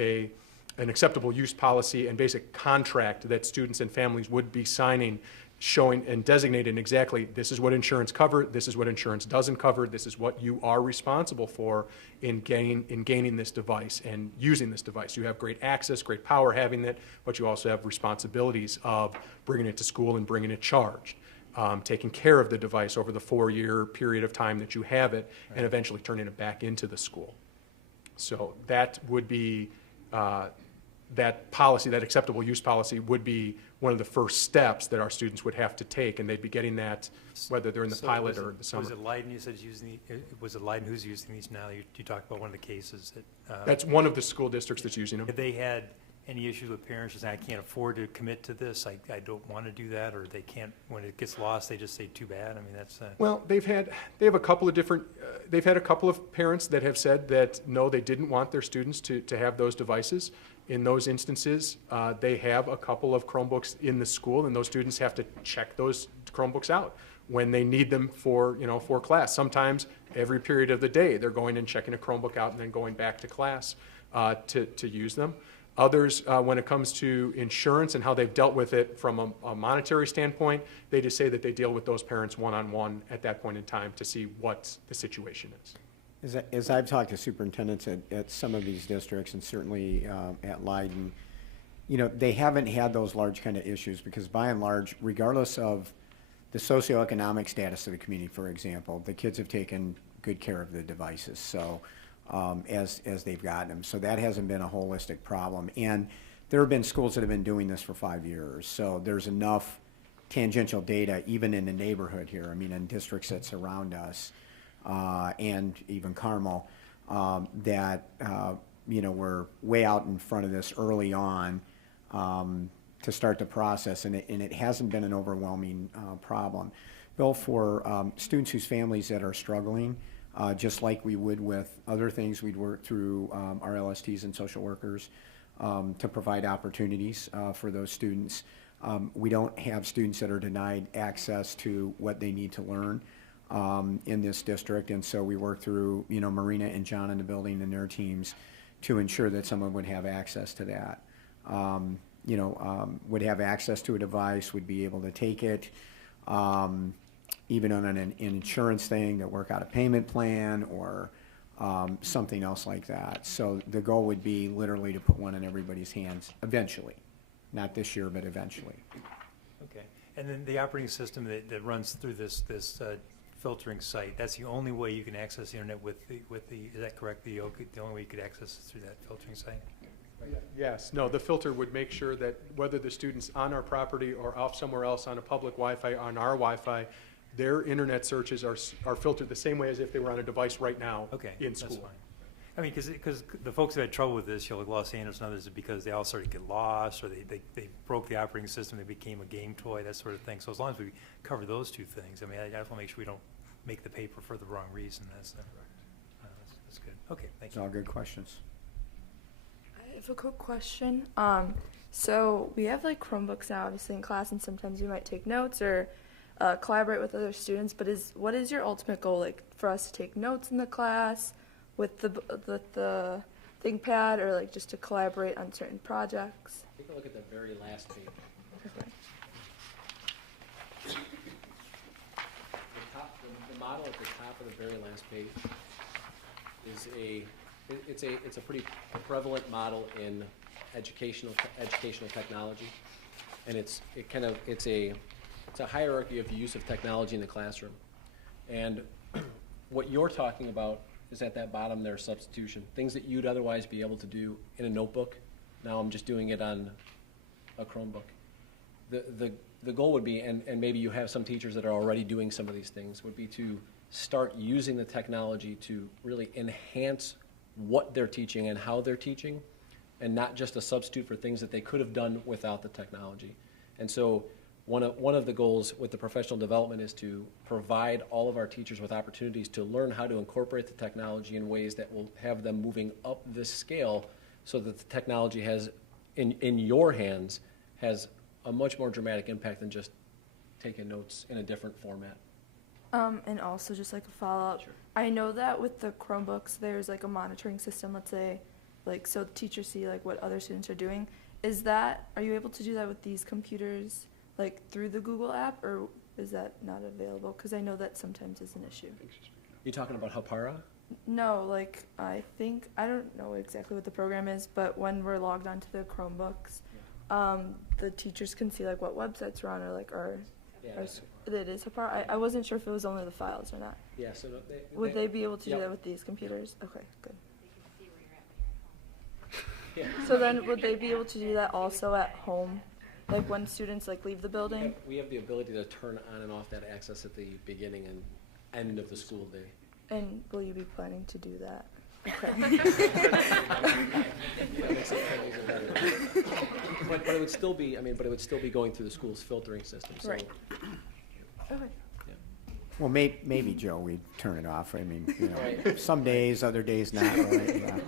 an acceptable use policy and basic contract that students and families would be signing, showing and designating exactly this is what insurance covers, this is what insurance doesn't cover, this is what you are responsible for in gaining this device and using this device. You have great access, great power having it, but you also have responsibilities of bringing it to school and bringing it charged, taking care of the device over the 4-year period of time that you have it, and eventually turning it back into the school. So that would be that policy, that acceptable use policy, would be one of the first steps that our students would have to take, and they'd be getting that whether they're in the pilot or the summer. Was it Leiden you said is using was it Leiden who's using these now? You talked about one of the cases that... That's one of the school districts that's using them. Have they had any issues with parents just saying, I can't afford to commit to this, I don't want to do that, or they can't, when it gets lost, they just say, too bad? I mean, that's... Well, they have a couple of different, they've had a couple of parents that have said that, no, they didn't want their students to have those devices. In those instances, they have a couple of Chromebooks in the school, and those students have to check those Chromebooks out when they need them for class. Sometimes every period of the day, they're going and checking a Chromebook out and then going back to class to use them. Others, when it comes to insurance and how they've dealt with it from a monetary standpoint, they just say that they deal with those parents one-on-one at that point in time to see what the situation is. As I've talked to superintendents at some of these districts, and certainly at Leiden, they haven't had those large kind of issues because by and large, regardless of the socioeconomic status of the community, for example, the kids have taken good care of the devices. So as they've gotten them. So that hasn't been a holistic problem. And there have been schools that have been doing this for 5 years. So there's enough tangential data, even in the neighborhood here, I mean, in districts that surround us, and even Carmel, that, we're way out in front of this early on to start the process, and it hasn't been an overwhelming problem. Bill, for students whose families that are struggling, just like we would with other things, we'd work through our LSTs and social workers to provide opportunities for those students. We don't have students that are denied access to what they need to learn in this district, and so we work through, Marina and John in the building and their teams to ensure that someone would have access to that. Would have access to a device, would be able to take it, even on an insurance thing, that work out a payment plan or something else like that. So the goal would be literally to put one in everybody's hands eventually. Not this year, but eventually. Okay. And then the operating system that runs through this filtering site, that's the only way you can access the internet with the, is that correct? The only way you could access is through that filtering site? Yes, no, the filter would make sure that whether the student's on our property or off somewhere else on a public Wi-Fi, on our Wi-Fi, their internet searches are filtered the same way as if they were on a device right now Okay, in that's school. fine. I mean, because the folks that had trouble with this, like Los Angeles and others, is because they all started to get lost, or they broke the operating system, they became a game toy, that sort of thing. So as long as we cover those two things, I mean, I just want to make sure we don't make the paper for the wrong reason. That's good. Okay, thank It's you. all good questions. I have a quick question. So we have like Chromebooks now, obviously in class, and sometimes we might take notes or collaborate with other students. But what is your ultimate goal? Like for us to take notes in the class with the ThinkPad, or like just to collaborate on certain projects? Take a look at the very last page. Okay. The model at the top of the very last page is it's a pretty prevalent model in educational technology, and it's a hierarchy of the use of technology in the classroom. And what you're talking about is at that bottom there, substitution. Things that you'd otherwise be able to do in a notebook, now I'm just doing it on a Chromebook. The goal would be, and maybe you have some teachers that are already doing some of these things, would be to start using the technology to really enhance what they're teaching and how they're teaching, and not just a substitute for things that they could have done without the technology. And so one of the goals with the professional development is to provide all of our teachers with opportunities to learn how to incorporate the technology in ways that will have them moving up this scale, so that the technology has, in your hands, has a much more dramatic impact than just taking notes in a different format. And also just like a follow-up. Sure. I know that with the Chromebooks, there's like a monitoring system, let's say, like so the teachers see like what other students are doing. Are you able to do that with these computers, like through the Google app, or is that not available? Because I know that sometimes is an issue. You talking about Hapara? No, like I don't know exactly what the program is, but when we're logged onto the Chromebooks, the teachers can see like what websites we're on, or like it is Hapara. I wasn't sure if it was only the files or not. Yeah, so Would they be able to Yep. do that with these computers? Okay, good. Yeah. So then would they be able to do that also at home? Like when students like leave the building? We have the ability to turn on and off that access at the beginning and end of the school day. And will you be planning to do that? Okay. But it would still be, but it would still be going through the school's filtering system, so. Right. Okay. Well, maybe, Joe, we'd turn it off. I mean, Right. some days, other days not. Right? Yeah.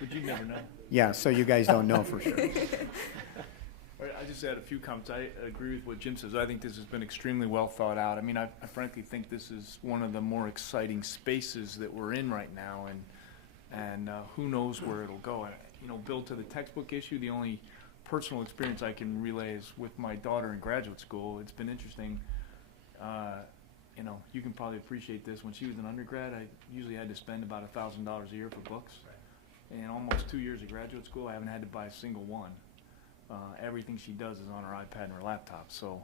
But you never know. Yeah, so you guys don't know for sure. All right, I just add a few comments. I agree with what Jim says. I think this has been extremely well thought out. I mean, I frankly think this is one of the more exciting spaces that we're in right now, and who knows where it'll go. Bill, to the textbook issue, the only personal experience I can relay is with my daughter in graduate school. It's been interesting. You can probably appreciate this. When she was an undergrad, I usually had to spend about $1,000 a year for books. In almost 2 years of graduate school, I haven't had to buy a single one. Everything she does is on her iPad and her laptop. So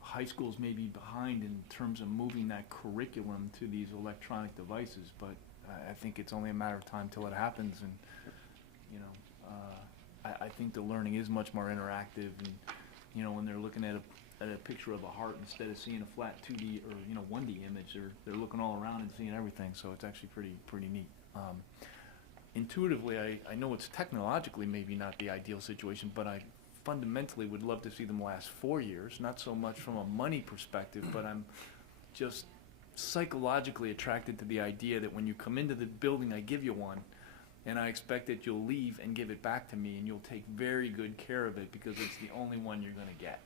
high schools may be behind in terms of moving that curriculum to these electronic devices, but I think it's only a matter of time till it happens. And I think the learning is much more interactive. And when they're looking at a picture of a heart instead of seeing a flat 2D or 1D image, they're looking all around and seeing everything. So it's actually pretty neat. Intuitively, I know it's technologically maybe not the ideal situation, but I fundamentally would love to see them last 4 years, not so much from a money perspective, but I'm just psychologically attracted to the idea that when you come into the building, I give you one, and I expect that you'll leave and give it back to me, and you'll take very good care of it because it's the only one you're going to get.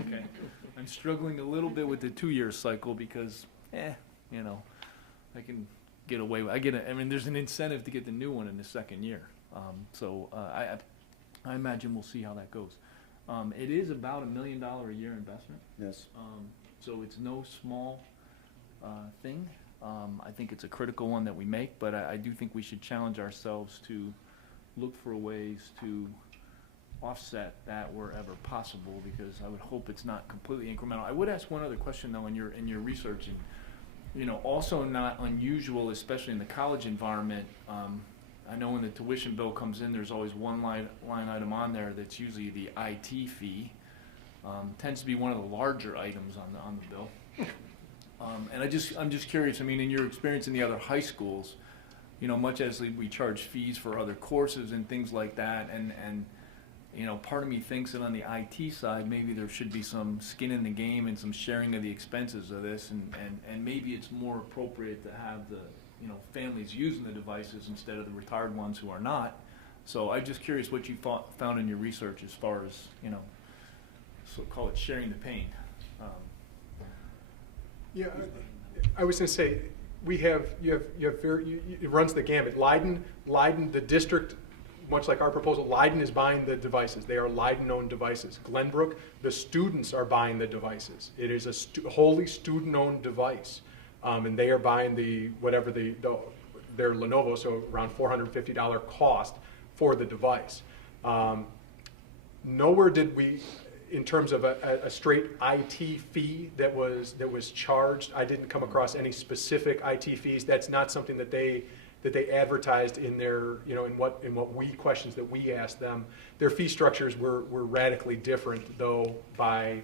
Okay? I'm struggling a little bit with the 2-year cycle because, you know, I can get away with. I mean, there's an incentive to get the new one in the second year. I imagine we'll see how that goes. It is about $1 million a year investment. Yes. So it's no small thing. I think it's a critical one that we make, but I do think we should challenge ourselves to look for ways to offset that wherever possible, because I would hope it's not completely incremental. I would ask one other question though in your research, and you know, also not unusual, especially in the college environment. I know when the tuition bill comes in, there's always one line item on there that's usually the IT fee. Tends to be one of the larger items on the bill. And I'm just curious. I mean, in your experience in the other high schools, you know, much as we charge fees for other courses and things like that, and you know, part of me thinks that on the IT side, maybe there should be some skin in the game and some sharing of the expenses of this, and maybe it's more appropriate to have the, you know, families using the devices instead of the retired ones who are not. So I'm just curious what you found in your research as far as, you know, so call it sharing the pain. Yeah, I was going to say, it runs the gamut. Leiden, the district, much like our proposal, Leiden is buying the devices. They are Leiden-owned devices. Glenbrook, the students are buying the devices. It is a wholly student-owned device, and they are buying their Lenovo, so around $450 cost for the device. Nowhere did we, in terms of a straight IT fee that was charged, I didn't come across any specific IT fees. That's not something that they advertised in their, you know, in what questions that we asked them. Their fee structures were radically different though by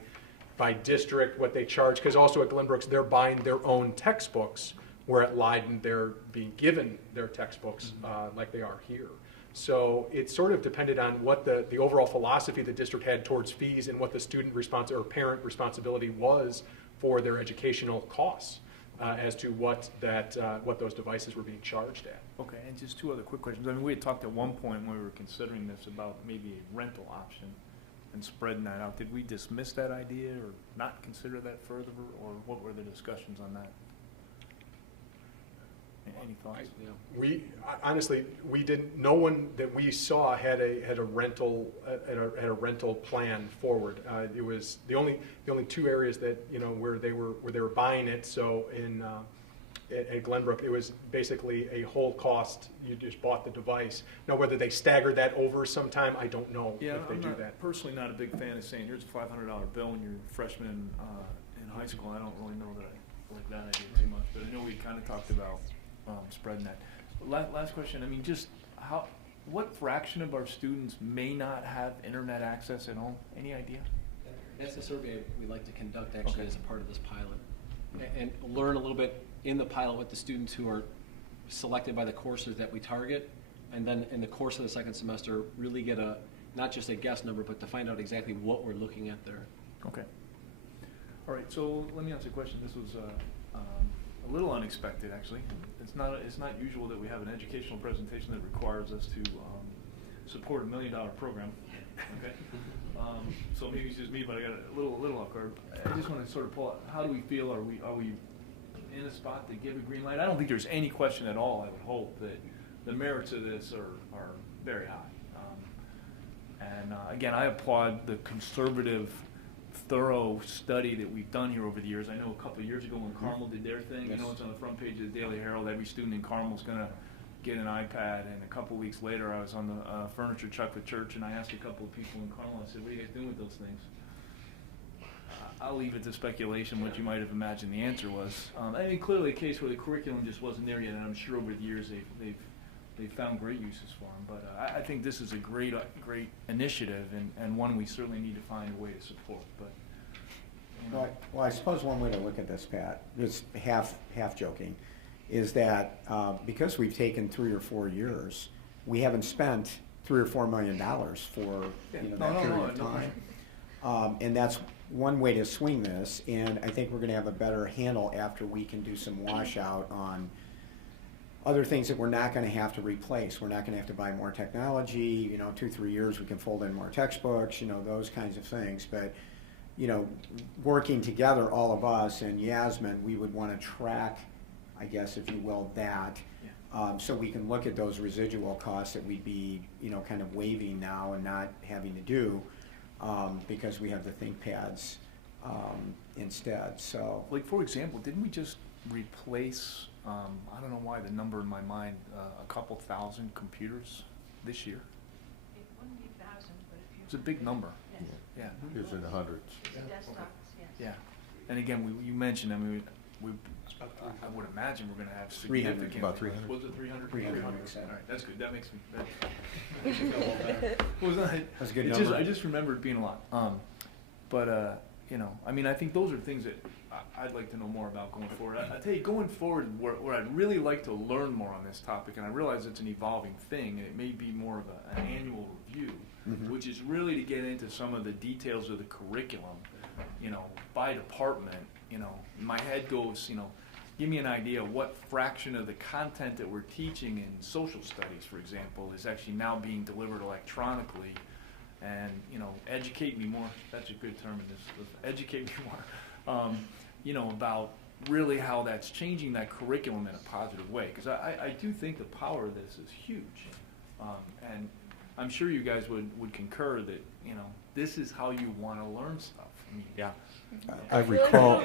district, what they charge, because also at Glenbrook's they're buying their own textbooks, where at Leiden they're being given their textbooks like they are here. So it sort of depended on what the overall philosophy the district had towards fees and what the student or parent responsibility was for their educational costs as to what those devices were being charged at. Okay, and just two other quick questions. I mean, we had talked at one point when we were considering this about maybe a rental option and spreading that out. Did we dismiss that idea or not consider that further, or what were the discussions on that? Any thoughts? We honestly, we didn't. No one that we saw had a rental plan forward. It was the only two areas that, you know, where they were buying it. So at Glenbrook, it was basically a whole cost. You just bought the device. Now, whether they stagger that over sometime, I don't know if they do that. I'm personally not a big fan of saying here's a $500 bill when you're a freshman in high school. I don't really know that I like that idea too much, but I know we kind of talked about spreading that. Last question. I mean, just what fraction of our students may not have internet access at home? Any idea? That's a survey we'd like to conduct actually as a part of this pilot, and learn a little bit in the pilot with the students who are selected by the courses that we target, and then in the course of the second semester really get not just a guess number, but to find out exactly what we're looking at there. Okay. All right. So let me ask you a question. This was a little unexpected, actually. It's not usual that we have an educational presentation that requires us to support $1 million program. Okay. So maybe it's just me, but I got a little off guard. I just want to sort of pull out, how do we feel? Are we in a spot to give a green light? I don't think there's any question at all. I would hope that the merits of this are very high. And again, I applaud the conservative, thorough study that we've done here over the years. I know a couple of years ago when Carmel did their thing, Yes. you know, it's on the front page of the Daily Herald, every student in Carmel's going to get an iPad, and a couple of weeks later I was on the furniture truck with church, and I asked a couple of people in Carmel, I said, what are you guys doing with those things? I'll leave it to speculation what you might have imagined the answer was. I mean, clearly a case where the curriculum just wasn't there yet, and I'm sure over the years they've found great uses for them. But I think this is a great initiative, and one we certainly need to find a way to support. But you know. Well, I suppose one way to look at this, Pat, just half joking, is that because we've taken 3 or 4 years, we haven't spent $3 or $4 million for that period of time. And that's one way to swing this, and I think we're going to have a better handle after we can do some washout on other things that we're not going to have to replace. We're not going to have to buy more technology. 2-3 years we can fold in more textbooks. Those kinds of things. But working together, all of us and Yasmin, we would want to track, I guess, if you will, that. So we can look at those residual costs that we'd be, kind of waiving now and not having to do, because we have the ThinkPads instead. So, Like, for example, didn't we just replace, I don't know why the number in my mind, a couple thousand computers this year? It wouldn't be thousand, but if you. It's a big number. Yes. Yeah, It's in the hundreds. Desktops, yes. yeah. And again, you mentioned, I mean, I would imagine we're gonna have 300, significant. about 300. Was it 300? 300, All we said. right, that's good, that makes me feel a little better. Was that? That's a good It's number. I just remember it being a lot. I mean, I think those are things that I'd like to know more about going forward. I tell you, going forward, where I'd really like to learn more on this topic, and I realize it's an evolving thing, and it may be more of an annual review, which is really to get into some of the details of the curriculum, by department. My head goes, give me an idea of what fraction of the content that we're teaching in social studies, for example, is actually now being delivered electronically, and educate me more. That's a good term in this. Educate me more, about really how that's changing that curriculum in a positive way. Because I do think the power of this is huge, and I'm sure you guys would concur that this is how you want to learn stuff. I mean, Yeah. I recall,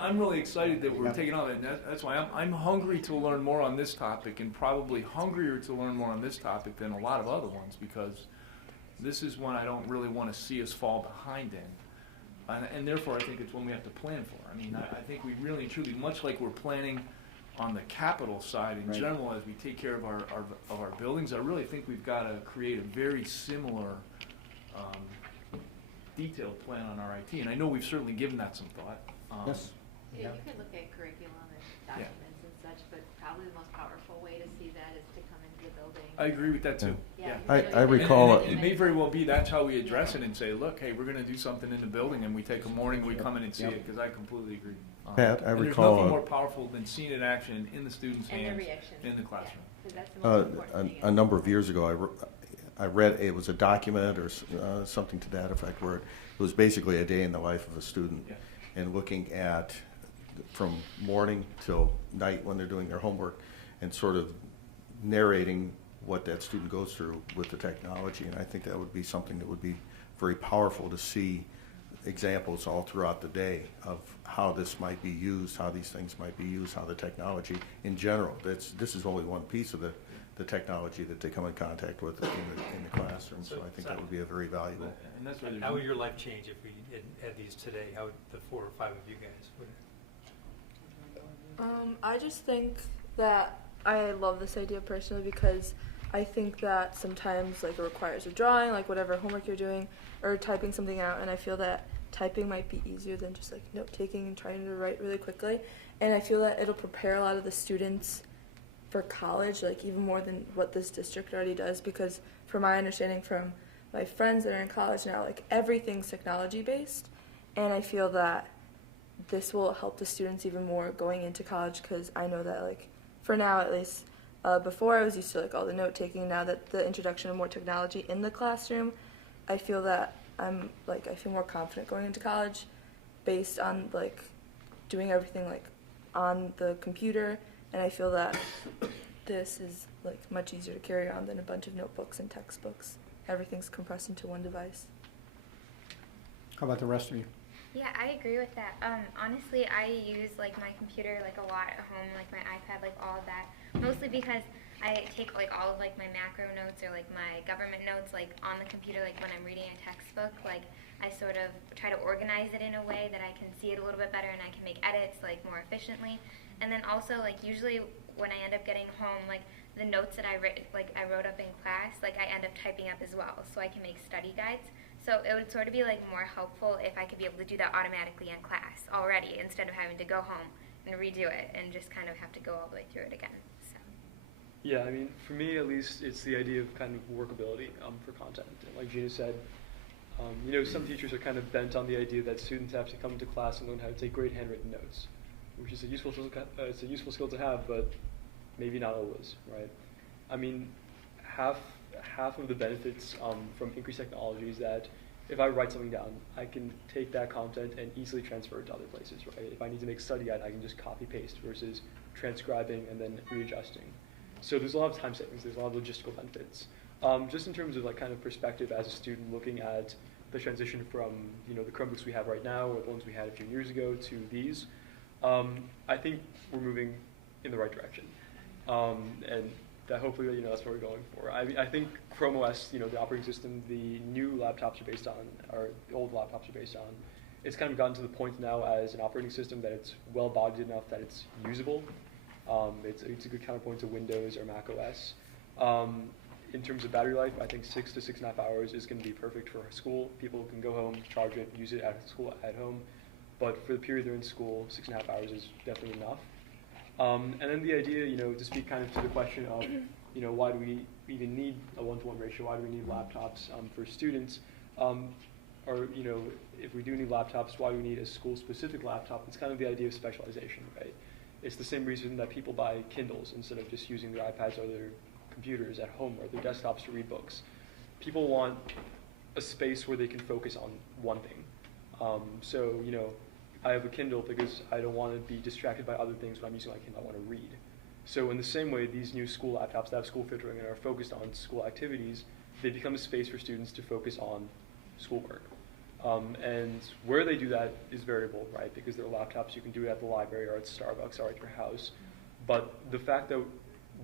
I'm really excited that we're taking on it, and that's why I'm hungry to learn more on this topic, and probably hungrier to learn more on this topic than a lot of other ones, because this is one I don't really want to see us fall behind in, and therefore I think it's one we have to plan for. I mean, I think we really and truly, much like we're planning on the capital side in Right. general as we take care of our buildings, I really think we've got to create a very similar detailed plan on our IT, and I know we've certainly given that some thought. Yes. Yeah, you can look at curriculum and documents and such, but probably the most powerful way to see that is to come into the building. I agree with that too. Yeah. I recall And it may very well be that's how we address it and say, look, hey, we're going to do something in the building, and we take a morning, we come in and see it, because I completely agree. Pat, I and recall, there's nothing more powerful than seeing it in action in the students' And hands the reaction. in the classroom. Yeah, 'cause that's the most important thing. a number of years ago, I read, it was a document or something to that effect, where it was basically a day in the life of a student, Yeah. and looking at from morning till night when they're doing their homework, and sort of narrating what that student goes through with the technology. And I think that would be something that would be very powerful to see examples all throughout the day of how this might be used, how these things might be used, how the technology in general. This is only one piece of the technology that they come in contact with in the classroom. So I think that would be a very valuable. And that's why How would your life change if we had these today? How would the 4 or 5 of you guys would? I just think that I love this idea personally because I think that sometimes it requires a drawing, whatever homework you're doing, or typing something out, and I feel that typing might be easier than just note taking and trying to write really quickly. And I feel that it'll prepare a lot of the students for college, even more than what this district already does, because from my understanding from my friends that are in college now, everything's technology based, and I feel that this will help the students even more going into college, because I know that for now at least, before I was used to all the note taking. Now that the introduction of more technology in the classroom, I feel that I feel more confident going into college based on doing everything on the computer, and I feel that this is much easier to carry on than a bunch of notebooks and textbooks. Everything's compressed into one device. How about the rest of you? Yeah, I agree with that. Honestly, I use my computer a lot at home, my iPad, all of that. Mostly because I take all of my macro notes or my government notes on the computer. When I'm reading a textbook, I sort of try to organize it in a way that I can see it a little bit better and I can make edits more efficiently. And then also usually when I end up getting home, the notes that I wrote up in class, I end up typing up as well, so I can make study guides. So it would sort of be more helpful if I could be able to do that automatically in class already, instead of having to go home and redo it and just kind of have to go all the way through it again. So. Yeah, I mean, for me at least, it's the idea of kind of workability for content. And like Gina said, you know, some teachers are kind of bent on the idea that students have to come into class and learn how to take great handwritten notes, which is a useful skill, it's a useful skill to have, but maybe not always, right? I mean, half of the benefits from increased technology is that if I write something down, I can take that content and easily transfer it to other places, right? If I need to make a study guide, I can just copy paste versus transcribing and then readjusting. So there's a lot of time savings, there's a lot of logistical benefits. Just in terms of like kind of perspective as a student looking at the transition from, you know, the Chromebooks we have right now or the ones we had a few years ago to these, I think we're moving in the right direction. And that hopefully, you know, that's what we're going for. I think Chrome OS, you know, the operating system, the new laptops are based on, or the old laptops are based on, it's kind of gotten to the point now as an operating system that it's well-bodied enough that it's usable. It's a good counterpoint to Windows or Mac OS. In terms of battery life, I think 6 to 6.5 hours is going to be perfect for school. People can go home, charge it, use it at school, at home. But for the period they're in school, 6.5 hours is definitely enough. And then the idea, you know, to speak kind of to the question of, you know, why do we even need a 1-to-1 ratio? Why do we need laptops for students? Or, you know, if we do need laptops, why do we need a school-specific laptop? It's kind of the idea of specialization, right? It's the same reason that people buy Kindles instead of just using their iPads or their computers at home or their desktops to read books. People want a space where they can focus on one thing. So, you know, I have a Kindle because I don't want to be distracted by other things when I'm using my Kindle. I want to read. So in the same way, these new school laptops that have school filtering and are focused on school activities, they become a space for students to focus on schoolwork. And where they do that is variable, right? Because they're laptops, you can do it at the library or at Starbucks or at your house. But the fact that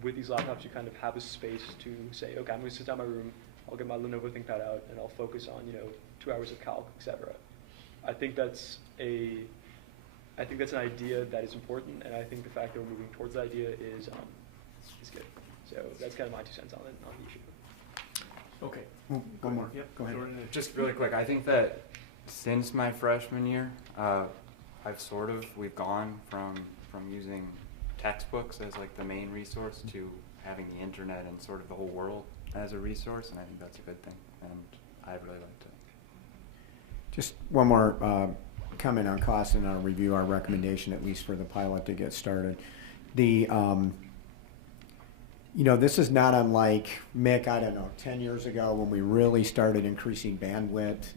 with these laptops, you kind of have a space to say, okay, I'm going to sit down in my room, I'll get my Lenovo ThinkPad out, and I'll focus on, you know, 2 hours of calc, etc. I think that's an idea that is important, and I think the fact that we're moving towards that idea is good. So that's kind of my 2 cents on it, on the issue. Okay. One more. Yep. Go ahead. Jordan. Just really quick, I think that since my freshman year, we've gone from using textbooks as like the main resource to having the internet and sort of the whole world as a resource, and I think that's a good thing, and I really liked it. Just one more comment on cost, and I'll review our recommendation, at least for the pilot, to get started. You know, this is not unlike, Mick, I don't know, 10 years ago when we really started increasing bandwidth.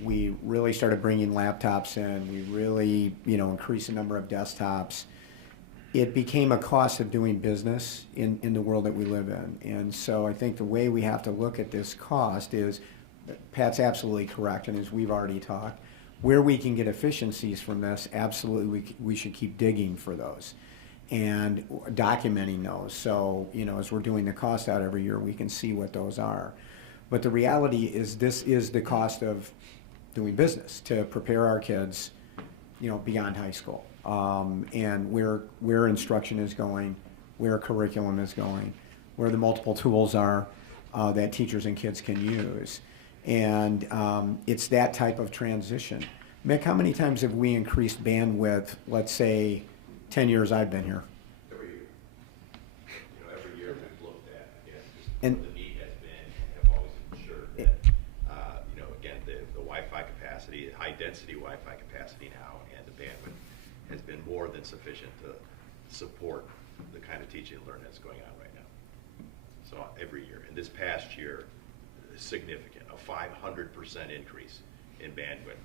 We really started bringing laptops in. We really, you know, increased the number of desktops. It became a cost of doing business in the world that we live in. And so I think the way we have to look at this cost is, Pat's absolutely correct, and as we've already talked, where we can get efficiencies from this, absolutely we should keep digging for those and documenting those. So, you know, as we're doing the cost out every year, we can see what those are. But the reality is, this is the cost of doing business to prepare our kids, you know, beyond high school. And where instruction is going, where curriculum is going, where the multiple tools are that teachers and kids can use. And it's that type of transition. Mick, how many times have we increased bandwidth, let's say, 10 years I've been here? Every year. You know, every year we've looked at, again, just And what the need has been, and have always ensured that, you know, again, the Wi-Fi capacity, high-density Wi-Fi capacity now, and the bandwidth has been more than sufficient to support the kind of teaching and learning that's going on right now. So every year. And this past year, significant, a 500% increase in bandwidth.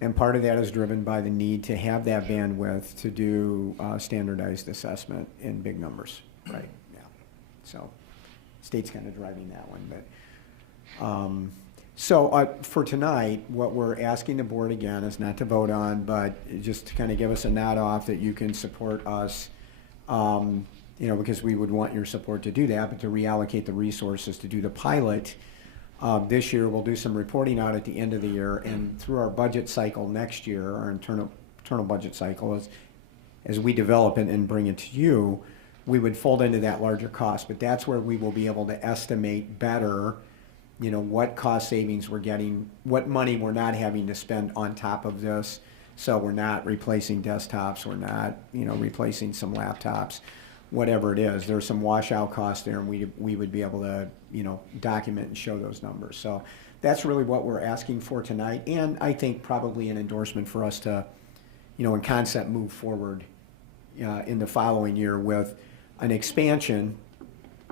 And part of that is driven by the need to have that bandwidth to do standardized assessment in big numbers, right? Yeah. So, state's kind of driving that one. But for tonight, what we're asking the board again is not to vote on, but just to kind of give us a nod off that you can support us. You know, because we would want your support to do that, but to reallocate the resources to do the pilot. This year, we'll do some reporting out at the end of the year, and through our budget cycle next year, our internal budget cycle, as we develop it and bring it to you, we would fold into that larger cost. But that's where we will be able to estimate better, you know, what cost savings we're getting, what money we're not having to spend on top of this. So we're not replacing desktops, we're not, you know, replacing some laptops. whatever it is. There's some washout costs there, and we would be able to, document and show those numbers. So that's really what we're asking for tonight, and I think probably an endorsement for us to, in concept, move forward in the following year with an expansion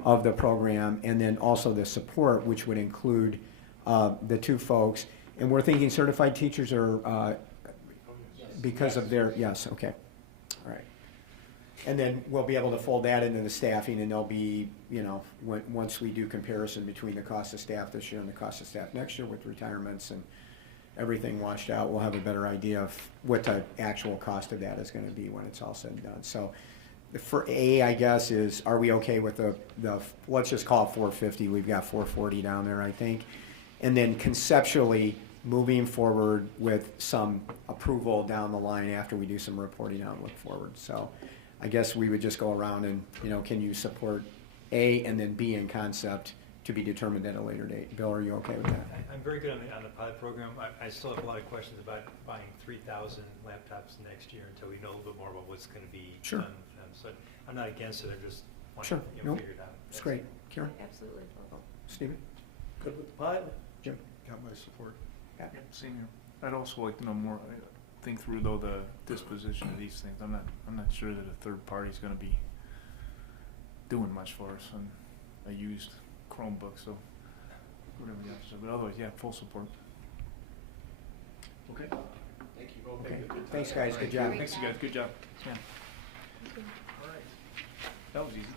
of the program, and then also the support, which would include the two folks. And we're thinking certified teachers are, because of their, yes, okay, all right. And then we'll be able to fold that into the staffing, and there'll be, once we do comparison between the cost of staff this year and the cost of staff next year with retirements and everything washed out, we'll have a better idea of what the actual cost of that is going to be when it's all said and done. So for A, I guess, is, are we okay with the let's just call it 450. We've got 440 down there, I think. And then conceptually moving forward with some approval down the line after we do some reporting out and look forward. So I guess we would just go around and, can you support A and then B in concept to be determined at a later date? Bill, are you okay with that? I'm very good on the pilot program. I still have a lot of questions about buying 3,000 laptops next year until we know a little bit more about what's going to be Sure. done. So I'm not against it. I just want Sure. to Nope. figure it out. It's great. Karen? Absolutely. Stephen? Good with the pilot? Jim? Got my support. Yeah. Yep, same here. I'd also like to know more, think through though the disposition of these things. I'm not sure that a third party's gonna be doing much for us on a used Chromebook, so whatever you have to say. But otherwise, yeah, full support. Okay. Thank you both. Okay. Thanks, guys. Good job. Thanks, you guys. Good job. Yeah. All right. That was easy.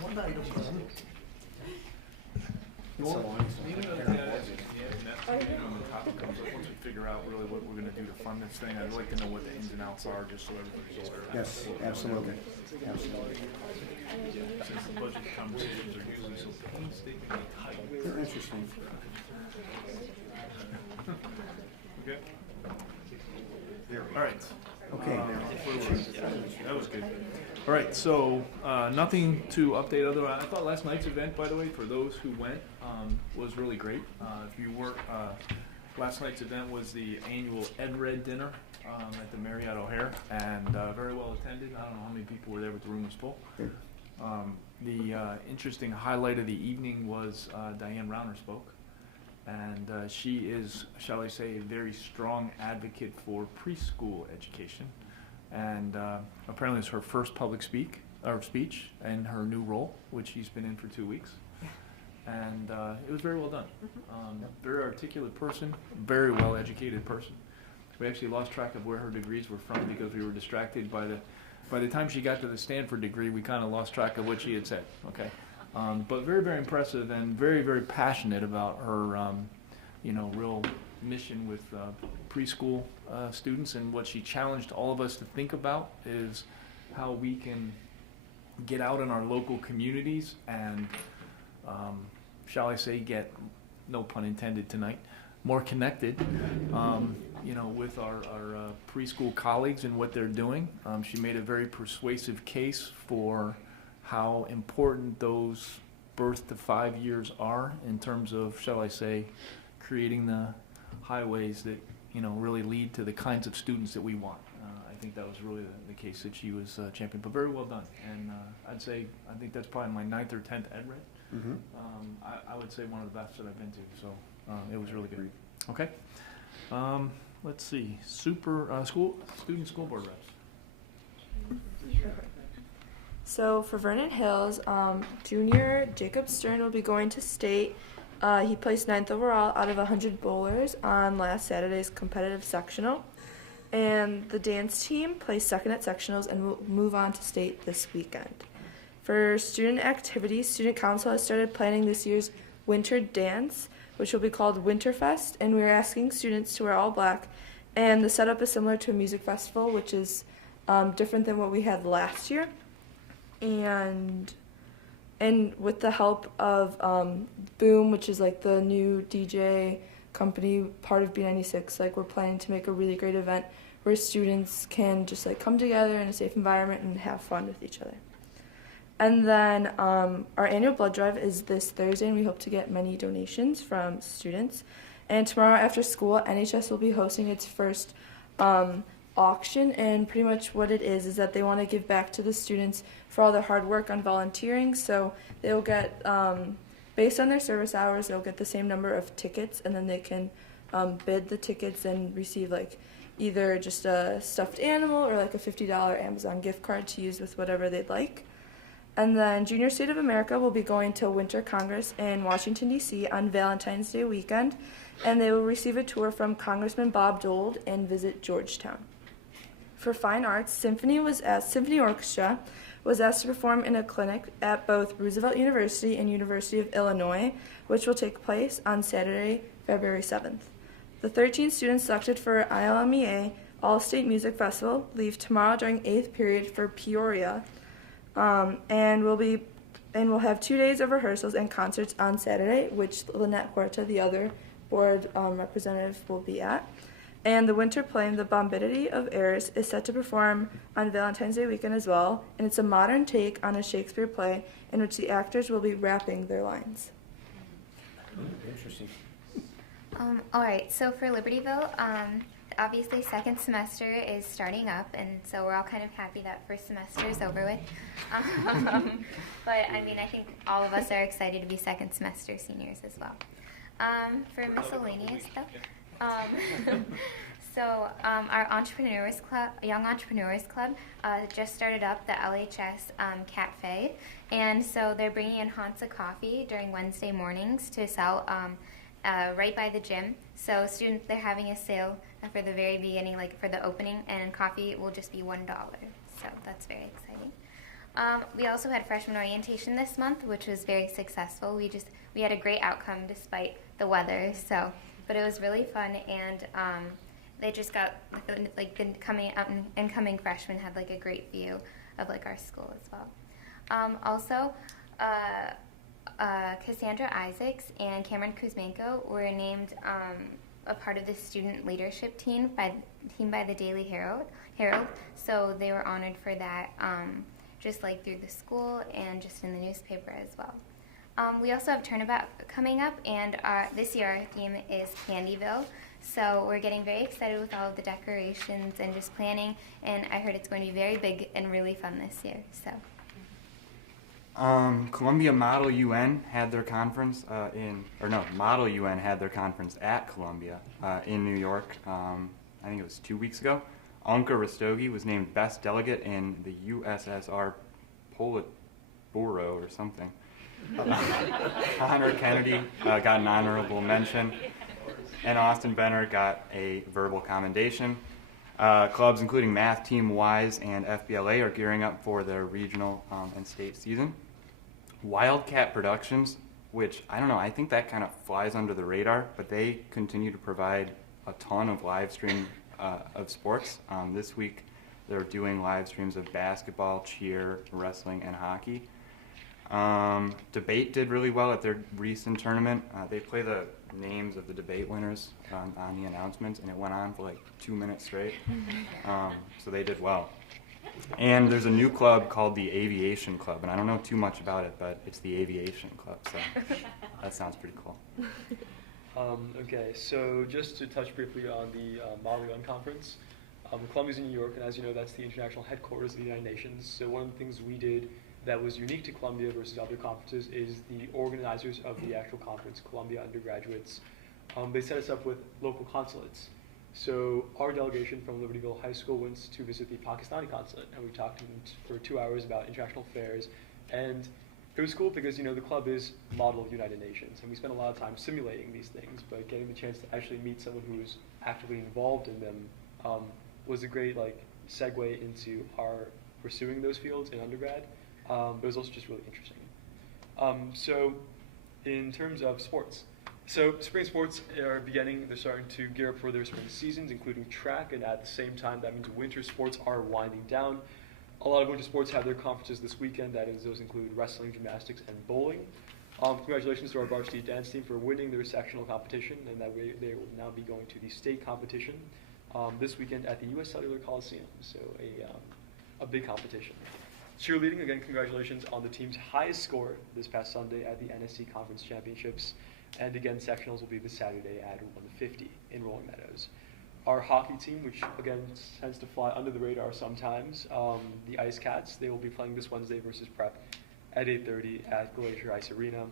One item. It's so long. Even though the topic comes up, once we figure out really what we're gonna do to fund this thing, I'd like to know what the ins and outs are, just so everybody's aware. Yes, absolutely. Absolutely. Since the budget conversations are usually so painstakingly tight. They're interesting. Okay. All right. Okay. That was good. All right, so nothing to update other. I thought last night's event, by the way, for those who went, was really great. If you were, last night's event was the annual Ed Red dinner at the Marriott O'Hare, and very well attended. I don't know how many people were there, but the room was full. The interesting highlight of the evening was Diane Rauner spoke. And she is, shall I say, a very strong advocate for preschool education. And apparently it's her first public speech in her new role, which she's been in for 2 weeks. And it was very well done. Very articulate person, very well educated person. We actually lost track of where her degrees were from because we were distracted by the time she got to the Stanford degree, we kind of lost track of what she had said. Okay. But very, very impressive and very, very passionate about her, real mission with preschool students. And what she challenged all of us to think about is how we can get out in our local communities and, shall I say, get, no pun intended tonight, more connected, with our preschool colleagues and what they're doing. She made a very persuasive case for how important those birth to 5 years are in terms of, shall I say, creating the highways that, really lead to the kinds of students that we want. I think that was really the case that she was championing, but very well done. And I think that's probably my 9th or 10th Ed Red. Mm-hmm. I would say one of the best that I've been to, so it was really good. Okay. Let's see, student school board reps. So for Vernon Hills, junior Jacob Stern will be going to state. He placed 9th overall out of 100 bowlers on last Saturday's competitive sectional. And the dance team placed 2nd at sectionals and will move on to state this weekend. For student activities, Student Council has started planning this year's winter dance, which will be called Winterfest, and we're asking students to wear all black. And the setup is similar to a music festival, which is different than what we had last year. And with the help of Boom, which is like the new DJ company, part of B96, like we're planning to make a really great event where students can just like come together in a safe environment and have fun with each other. And then our annual blood drive is this Thursday, and we hope to get many donations from students. And tomorrow after school, NHS will be hosting its first auction, and pretty much what it is that they want to give back to the students for all their hard work on volunteering. So they'll get, based on their service hours, they'll get the same number of tickets, and then they can bid the tickets and receive like either just a stuffed animal or like a $50 Amazon gift card to use with whatever they'd like. And then Junior State of America will be going to Winter Congress in Washington, D.C. on Valentine's Day weekend, and they will receive a tour from Congressman Bob Dole and visit Georgetown. For fine arts, Symphony Orchestra was asked to perform in a clinic at both Roosevelt University and University of Illinois, which will take place on Saturday, February 7th. The 13 students selected for ILMEA All-State Music Festival leave tomorrow during 8th period for Peoria, and we'll have 2 days of rehearsals and concerts on Saturday, which Lynette Huerta, the other board representative, will be at. And the winter play, The Bombidity of Airs, is set to perform on Valentine's Day weekend as well, and it's a modern take on a Shakespeare play in which the actors will be rapping their lines. Interesting. All right, so for Libertyville, obviously second semester is starting up, and so we're all kind of happy that first semester is over with. But I mean, I think all of us are excited to be second semester seniors as well. For miscellaneous stuff, so our Entrepreneurs Club, Young Entrepreneurs Club, just started up the LHS Cafe, and so they're bringing in Hansa coffee during Wednesday mornings to sell right by the gym. So students, they're having a sale for the very beginning, like for the opening, and coffee will just be $1. So that's very exciting. We also had freshman orientation this month, which was very successful. We had a great outcome despite the weather. So, but it was really fun, and they just got like the incoming freshmen had like a great view of like our school as well. Also, Cassandra Isaacs and Cameron Kuzmenko were named a part of the student leadership team by the Daily Herald. So they were honored for that, just like through the school and just in the newspaper as well. We also have Turnabout coming up, and this year our theme is Candyville. So we're getting very excited with all of the decorations and just planning, and I heard it's going to be very big and really fun this year. So. Columbia Model UN had their conference Model UN had their conference at Columbia in New York. I think it was 2 weeks ago. Anka Rastogi was named best delegate in the USSR Politburo or something. Connor Kennedy got an honorable mention, and Austin Benner got a verbal commendation. Clubs including Math Team Wise and FBLA are gearing up for their regional and state season. Wildcat Productions, which I don't know, I think that kind of flies under the radar, but they continue to provide a ton of live stream of sports. This week they're doing live streams of basketball, cheer, wrestling, and hockey. Debate did really well at their recent tournament. They play the names of the debate winners on the announcements, and it went on for like 2 minutes straight. So they did well. And there's a new club called the Aviation Club, and I don't know too much about it, but it's the Aviation Club, so that sounds pretty cool. Okay, so just to touch briefly on the Model UN Conference, Columbia's in New York, and as you know, that's the international headquarters of the United Nations. So one of the things we did that was unique to Columbia versus other conferences is the organizers of the actual conference, Columbia undergraduates. They set us up with local consulates. So our delegation from Libertyville High School went to visit the Pakistani consulate, and we talked to them for 2 hours about international affairs. And it was cool because, you know, the club is model of United Nations, and we spent a lot of time simulating these things, but getting the chance to actually meet someone who was actively involved in them was a great segue into our pursuing those fields in undergrad. But it was also just really interesting. So in terms of sports, so spring sports are beginning. They're starting to gear up for their spring seasons, including track, and at the same time, that means winter sports are winding down. A lot of winter sports have their conferences this weekend. That is, those include wrestling, gymnastics, and bowling. Congratulations to our varsity dance team for winning their sectional competition, and that way they will now be going to the state competition this weekend at the U.S. Cellular Coliseum, so a big competition. Cheerleading, again, congratulations on the team's highest score this past Sunday at the NSC Conference Championships. And again, sectionals will be this Saturday at 1:50 in Rolling Meadows. our hockey team, which again tends to fly under the radar sometimes, the Ice Cats, they will be playing this Wednesday versus Prep at 8:30 at Glacier Ice Arena.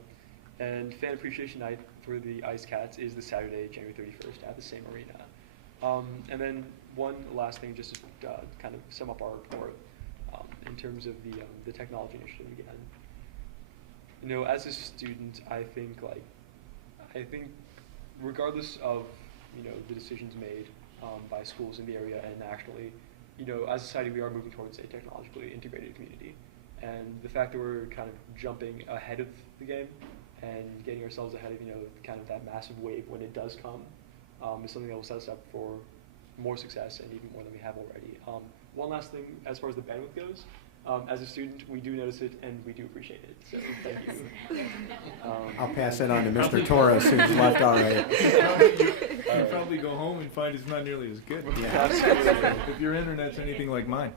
And Fan Appreciation Night for the Ice Cats is the Saturday, January 31st at the same arena. And then one last thing, just to kind of sum up our report in terms of the technology initiative again. You know, as a student, I think regardless of, you know, the decisions made by schools in the area and nationally, you know, as a society, we are moving towards a technologically integrated community. And the fact that we're kind of jumping ahead of the game and getting ourselves ahead of, you know, kind of that massive wave when it does come is something that will set us up for more success and even more than we have already. One last thing, as far as the bandwidth goes, as a student, we do notice it and we do appreciate it. So thank you. I'll pass it on to Mr. Torres, who's left already. You probably go home and find it's not nearly as good. Yeah. If your internet's anything like mine.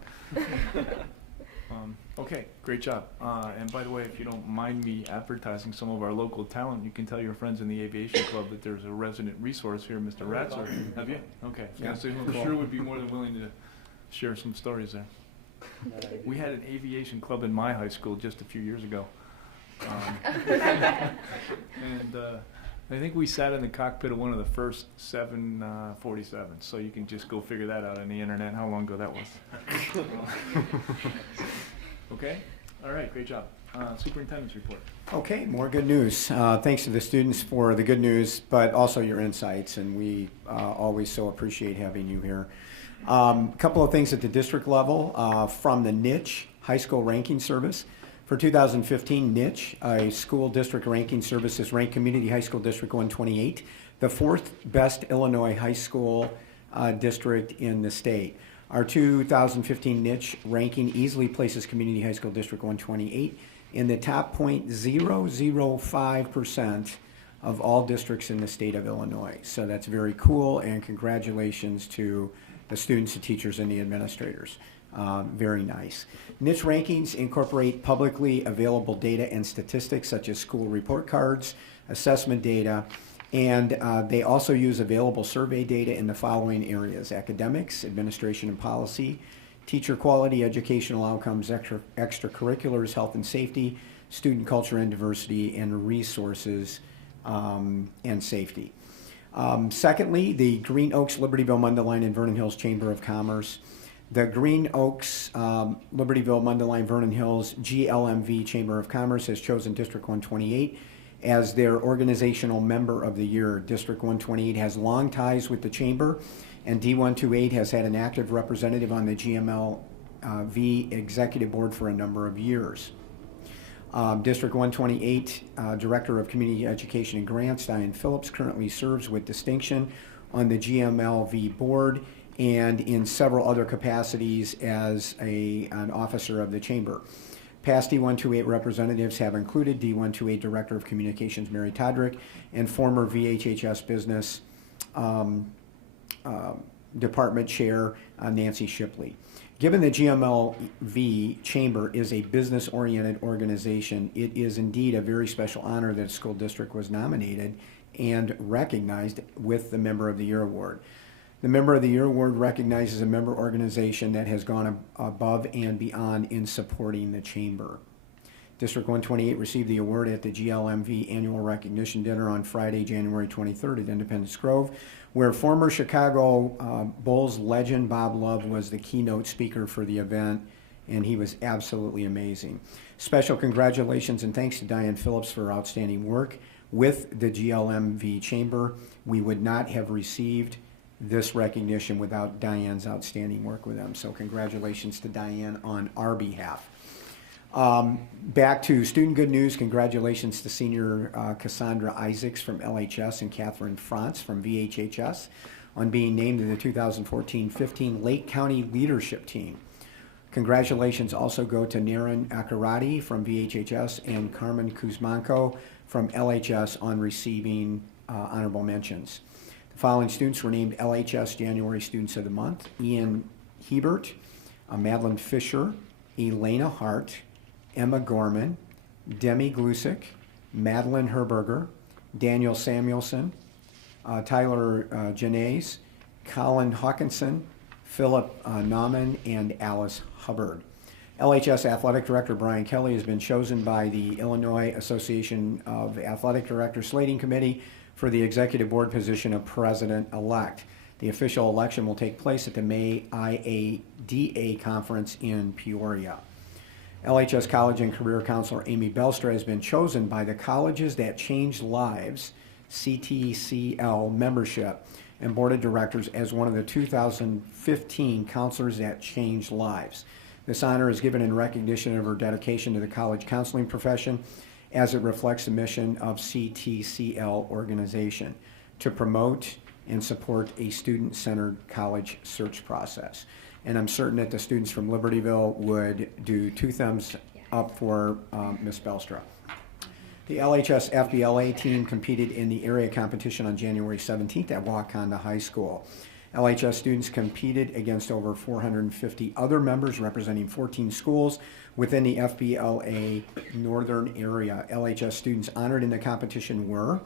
Okay, great job. And by the way, if you don't mind me advertising some of our local talent, you can tell your friends in the aviation club that there's a resident resource here, Mr. Ratzer. Have you? Okay. Yeah. So I'm sure would be more than willing to share some stories there. We had an aviation club in my high school just a few years ago. And I think we sat in the cockpit of one of the first 747s, so you can just go figure that out on the internet, how long ago that was. Okay? All right, great job. Superintendent's report. Okay, more good news. Thanks to the students for the good news, but also your insights, and we always so appreciate having you here. A couple of things at the district level from the Niche High School Ranking Service. For 2015, Niche, a school district ranking service, has ranked Community High School District 128, the fourth best Illinois high school district in the state. Our 2015 Niche ranking easily places Community High School District 128 in the top 0.005% of all districts in the state of Illinois. So that's very cool, and congratulations to the students, the teachers, and the administrators. Very nice. Niche rankings incorporate publicly available data and statistics such as school report cards, assessment data, and they also use available survey data in the following areas: academics, administration and policy, teacher quality, educational outcomes, extracurriculars, health and safety, student culture and diversity, and resources and safety. Secondly, the Green Oaks, Libertyville, Mundelein, and Vernon Hills Chamber of Commerce. The Green Oaks, Libertyville, Mundelein, Vernon Hills GLMV Chamber of Commerce has chosen District 128 as their organizational member of the year. District 128 has long ties with the chamber, and D128 has had an active representative on the GMLV executive board for a number of years. District 128 Director of Community Education and Grants, Diane Phillips, currently serves with distinction on the GMLV board and in several other capacities as an officer of the chamber. Past D128 representatives have included D128 Director of Communications Mary Todrick and former VHHS Business Department Chair Nancy Shipley. Given the GMLV Chamber is a business-oriented organization, it is indeed a very special honor that a school district was nominated and recognized with the Member of the Year Award. The Member of the Year Award recognizes a member organization that has gone above and beyond in supporting the chamber. District 128 received the award at the GLMV Annual Recognition Dinner on Friday, January 23rd at Independence Grove, where former Chicago Bulls legend Bob Love was the keynote speaker for the event, and he was absolutely amazing. Special congratulations and thanks to Diane Phillips for her outstanding work with the GLMV Chamber. We would not have received this recognition without Diane's outstanding work with them. So congratulations to Diane on our behalf. Back to student good news. Congratulations to senior Cassandra Isaacs from LHS and Catherine Frantz from VHHS on being named in the 2014-15 Lake County Leadership Team. Congratulations also go to Naren Akarati from VHHS and Carmen Kuzmanko from LHS on receiving honorable mentions. The following students were named LHS January Students of the Month: Ian Hebert, Madeline Fisher, Elena Hart, Emma Gorman, Demi Glusick, Madeline Herberger, Daniel Samuelson, Tyler Janais, Colin Hawkinson, Philip Nauman, and Alice Hubbard. LHS Athletic Director Brian Kelly has been chosen by the Illinois Association of Athletic Directors Slating Committee for the Executive Board position of President-elect. The official election will take place at the May IADA conference in Peoria. LHS College and Career Counselor Amy Belstra has been chosen by the Colleges That Change Lives, CTCL membership and Board of Directors as one of the 2015 Counselors That Change Lives. This honor is given in recognition of her dedication to the college counseling profession as it reflects the mission of CTCL organization to promote and support a student-centered college search process. And I'm certain that the students from Libertyville would do 2 thumbs up for Ms. Belstra. The LHS FBLA team competed in the area competition on January 17th at Wakanda High School. LHS students competed against over 450 other members representing 14 schools within the FBLA northern area. LHS students honored in the competition were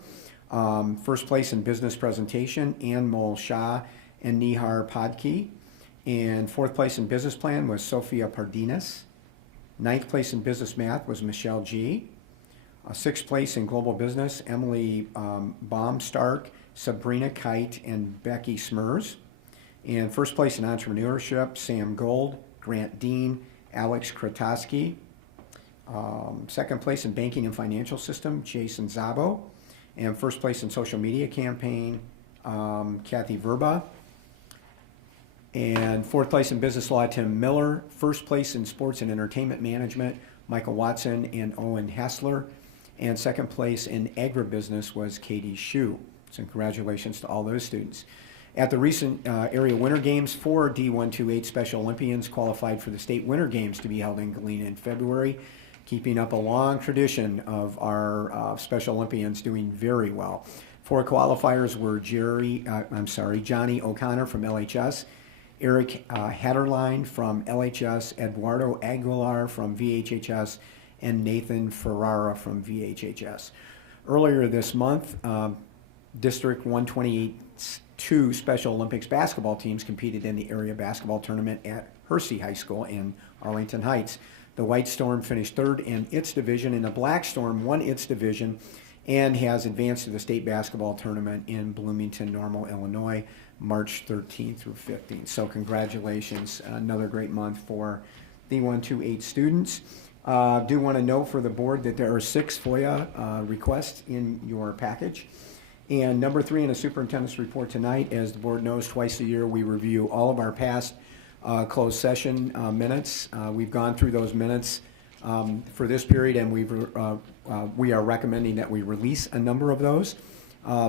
first place in business presentation, Ann Mole Shah and Nihar Padki. And fourth place in business plan was Sophia Pardinas. Ninth place in business math was Michelle G. Sixth place in global business, Emily Baumstark, Sabrina Kite, and Becky Smers. And first place in entrepreneurship, Sam Gold, Grant Dean, Alex Kratoski. Second place in banking and financial system, Jason Zabo. And first place in social media campaign, Kathy Verba. And fourth place in business law, Tim Miller. First place in sports and entertainment management, Michael Watson and Owen Hessler. And second place in agribusiness was Katie Shue. So congratulations to all those students. At the recent area Winter Games, 4 D128 Special Olympians qualified for the state Winter Games to be held in Galena in February, keeping up a long tradition of our Special Olympians doing very well. 4 qualifiers were Johnny O'Connor from LHS, Eric Hatterline from LHS, Eduardo Aguilar from VHHS, and Nathan Ferrara from VHHS. Earlier this month, District 128's 2 Special Olympics basketball teams competed in the area basketball tournament at Hersey High School in Arlington Heights. The White Storm finished 3rd in its division, and the Black Storm won its division and has advanced to the state basketball tournament in Bloomington, Normal, Illinois, March 13th through 15th. So congratulations, another great month for D128 students. Do want to note for the board that there are 6 FOIA requests in your package. And number 3 in the superintendent's report tonight, as the board knows, twice a year we review all of our past closed session minutes. We've gone through those minutes for this period, and we are recommending that we release a number of those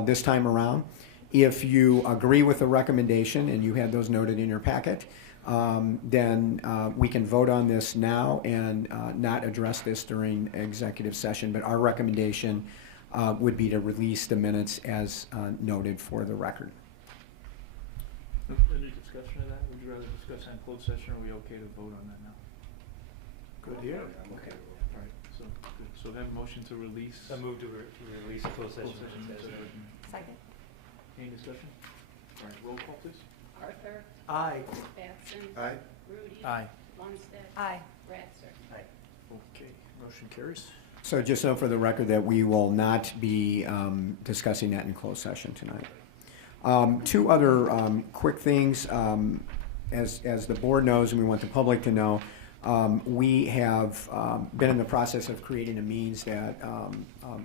this time around. If you agree with the recommendation, and you had those noted in your packet, then we can vote on this now and not address this during executive session. But our recommendation would be to release the minutes as noted for the record. Any discussion of that? Would you rather discuss in closed session, or are we okay to vote on that now? Good, yeah. Okay. All right, so, good. So then motion to release. I move to release closed session. Second. Any discussion? All right, roll call, please. Arthur. Aye. Batson. Aye. Rudy. Aye. Lundstedt. Aye. Ratzer. Okay, motion carries. So just note for the record that we will not be discussing that in closed session tonight. 2 other quick things. As the board knows, and we want the public to know, we have been in the process of creating a means that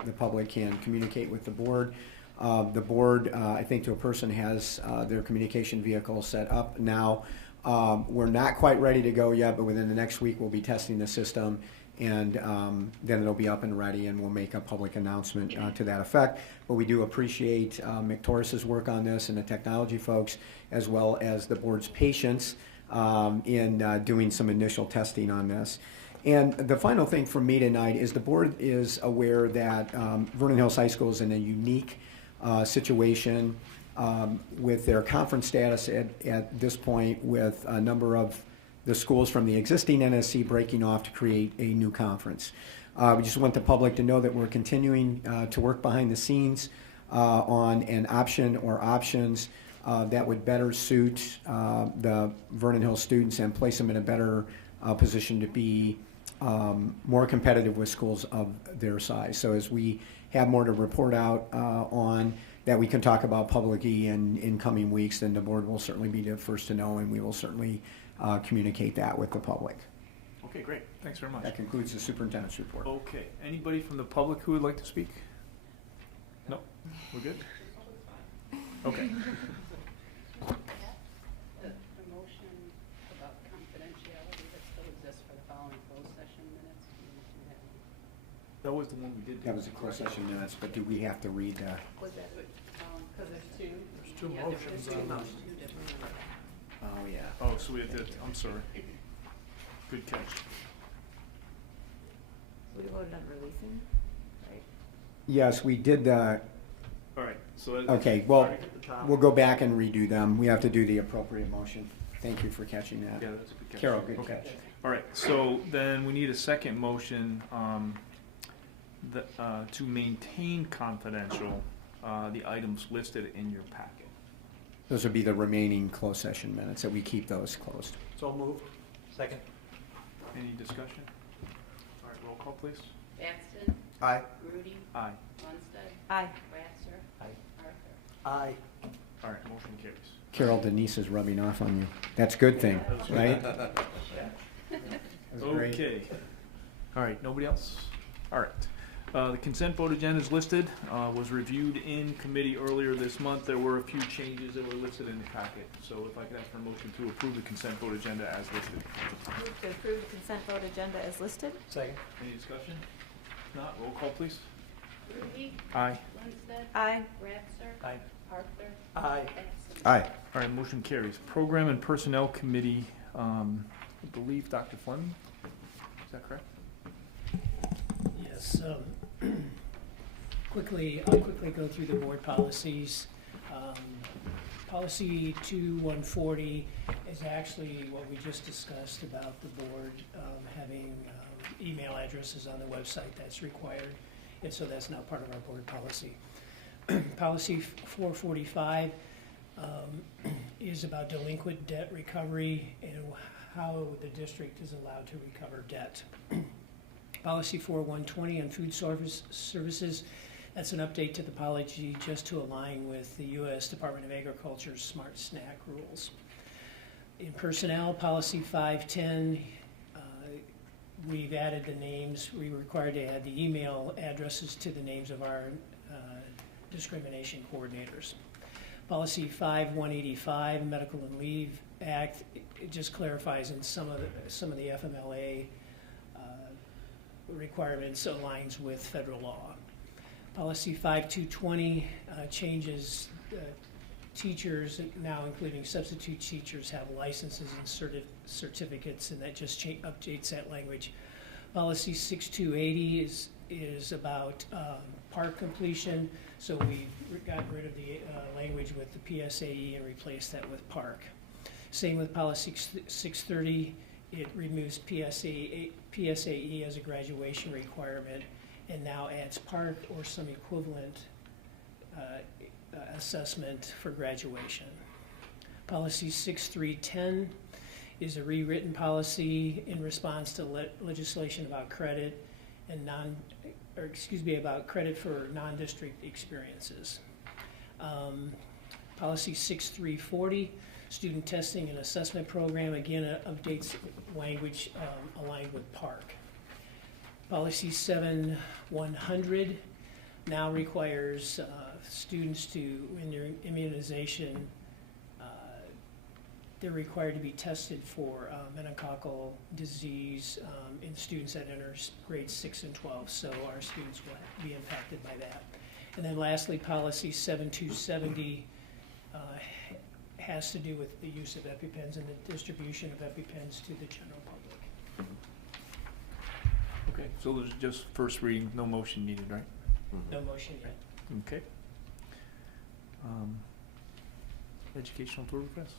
the public can communicate with the board. The board, I think to a person, has their communication vehicle set up now. We're not quite ready to go yet, but within the next week we'll be testing the system, and then it'll be up and ready, and we'll make a public announcement to that effect. But we do appreciate McTorris's work on this and the technology folks, as well as the board's patience in doing some initial testing on this. And the final thing from me tonight is the board is aware that Vernon Hills High School is in a unique situation with their conference status at this point, with a number of the schools from the existing NSC breaking off to create a new conference. We just want the public to know that we're continuing to work behind the scenes on an option or options that would better suit the Vernon Hills students and place them in a better position to be more competitive with schools of their size. So as we have more to report out on that we can talk about publicly in coming weeks, then the board will certainly be the first to know, and we will certainly communicate that with the public. Okay, great. Thanks very much. That concludes the superintendent's report. Okay, anybody from the public who would like to speak? No? We're good? Okay. The motion about confidentiality that still exists for the following closed session minutes. That was the one we did. That was a closed session minutes, but do we have to read the? Was that, because there's two? There's two Yeah, motions there's two on motions, two different ones. Oh, yeah. Oh, so we did, I'm sorry. Good catch. We voted on releasing, right? Yes, we did the, All right, so. okay, well, we'll go back and redo them. We have to do the appropriate motion. Thank you for catching that. Yeah, that's a good catch. Carol, good Okay. catch. All right, so then we need a second motion to maintain confidential the items listed in your packet. Those would be the remaining closed session minutes, that we keep those closed. So moved. Second. Any discussion? All right, roll call, please. Batson, Aye. Grudy, Aye. Lundstedt, Aye. Ratzer, Aye. Arthur. Aye. All right, motion carries. Carol, Denise is rubbing off on you. That's a good thing, right? That was great. Okay. All right, nobody else? All right. The consent vote agenda is listed, was reviewed in committee earlier this month. There were a few changes that were listed in the packet. So if I could ask for a motion to approve the consent vote agenda as listed. Move to approve the consent vote agenda as listed? Second. Any discussion? If not, roll call, please. Grudy, Aye. Lundstedt, Aye. Ratzer, Aye. Arthur, Aye. Batson. Aye. All right, motion carries. Program and Personnel Committee, I believe Dr. Fleming, is that correct? Yes, I'll quickly go through the board policies. Policy 2140 is actually what we just discussed about the board having email addresses on the website. That's required, and so that's now part of our board policy. Policy 445 is about delinquent debt recovery and how the district is allowed to recover debt. Policy 4120 on food services, that's an update to the policy just to align with the U.S. Department of Agriculture's Smart Snack rules. In personnel, policy 510, we've added the names. We were required to add the email addresses to the names of our discrimination coordinators. Policy 5185, Medical and Leave Act, it just clarifies in some of the FMLA requirements aligns with federal law. Policy 5220 changes teachers, now including substitute teachers, have licenses and certificates, and that just updates that language. Policy 6280 is about park completion, so we got rid of the language with the PSAE and replaced that with park. Same with policy 630. It removes PSAE as a graduation requirement and now adds park or some equivalent assessment for graduation. Policy 6310 is a rewritten policy in response to legislation about credit and about credit for non-district experiences. Policy 6340, student testing and assessment program, again, updates language aligned with park. Policy 7100 now requires students to, in their immunization, they're required to be tested for meningococcal disease in students that enter grades 6 and 12, so our students will be impacted by that. And then lastly, policy 7270 has to do with the use of EpiPens and the distribution of EpiPens to the general public. Okay, so there's just first reading, no motion needed, right? No motion yet. Okay. Educational tour requests?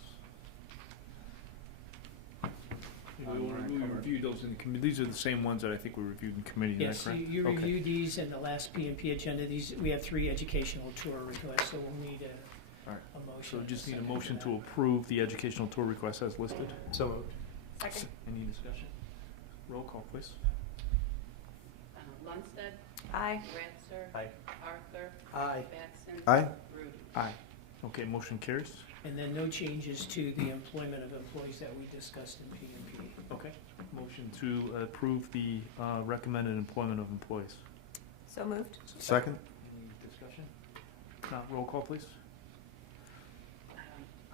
We reviewed those in the committee. These are the same ones that I think we reviewed in committee, is Yes, that correct? you Okay. reviewed these in the last PMP agenda. We have 3 educational tour requests, so we'll need All right. a motion. So and just need a second for motion that. to approve the educational tour request as listed. So moved. Second. Any discussion? Roll call, please. Lundstedt. Aye. Ratzer. Aye. Arthur. Aye. Batson. Aye. Rudy. Aye. Okay, motion carries. And then no changes to the employment of employees that we discussed in PMP. Okay. Motion to approve the recommended employment of employees. So moved. Second? Any discussion? Not roll call, please.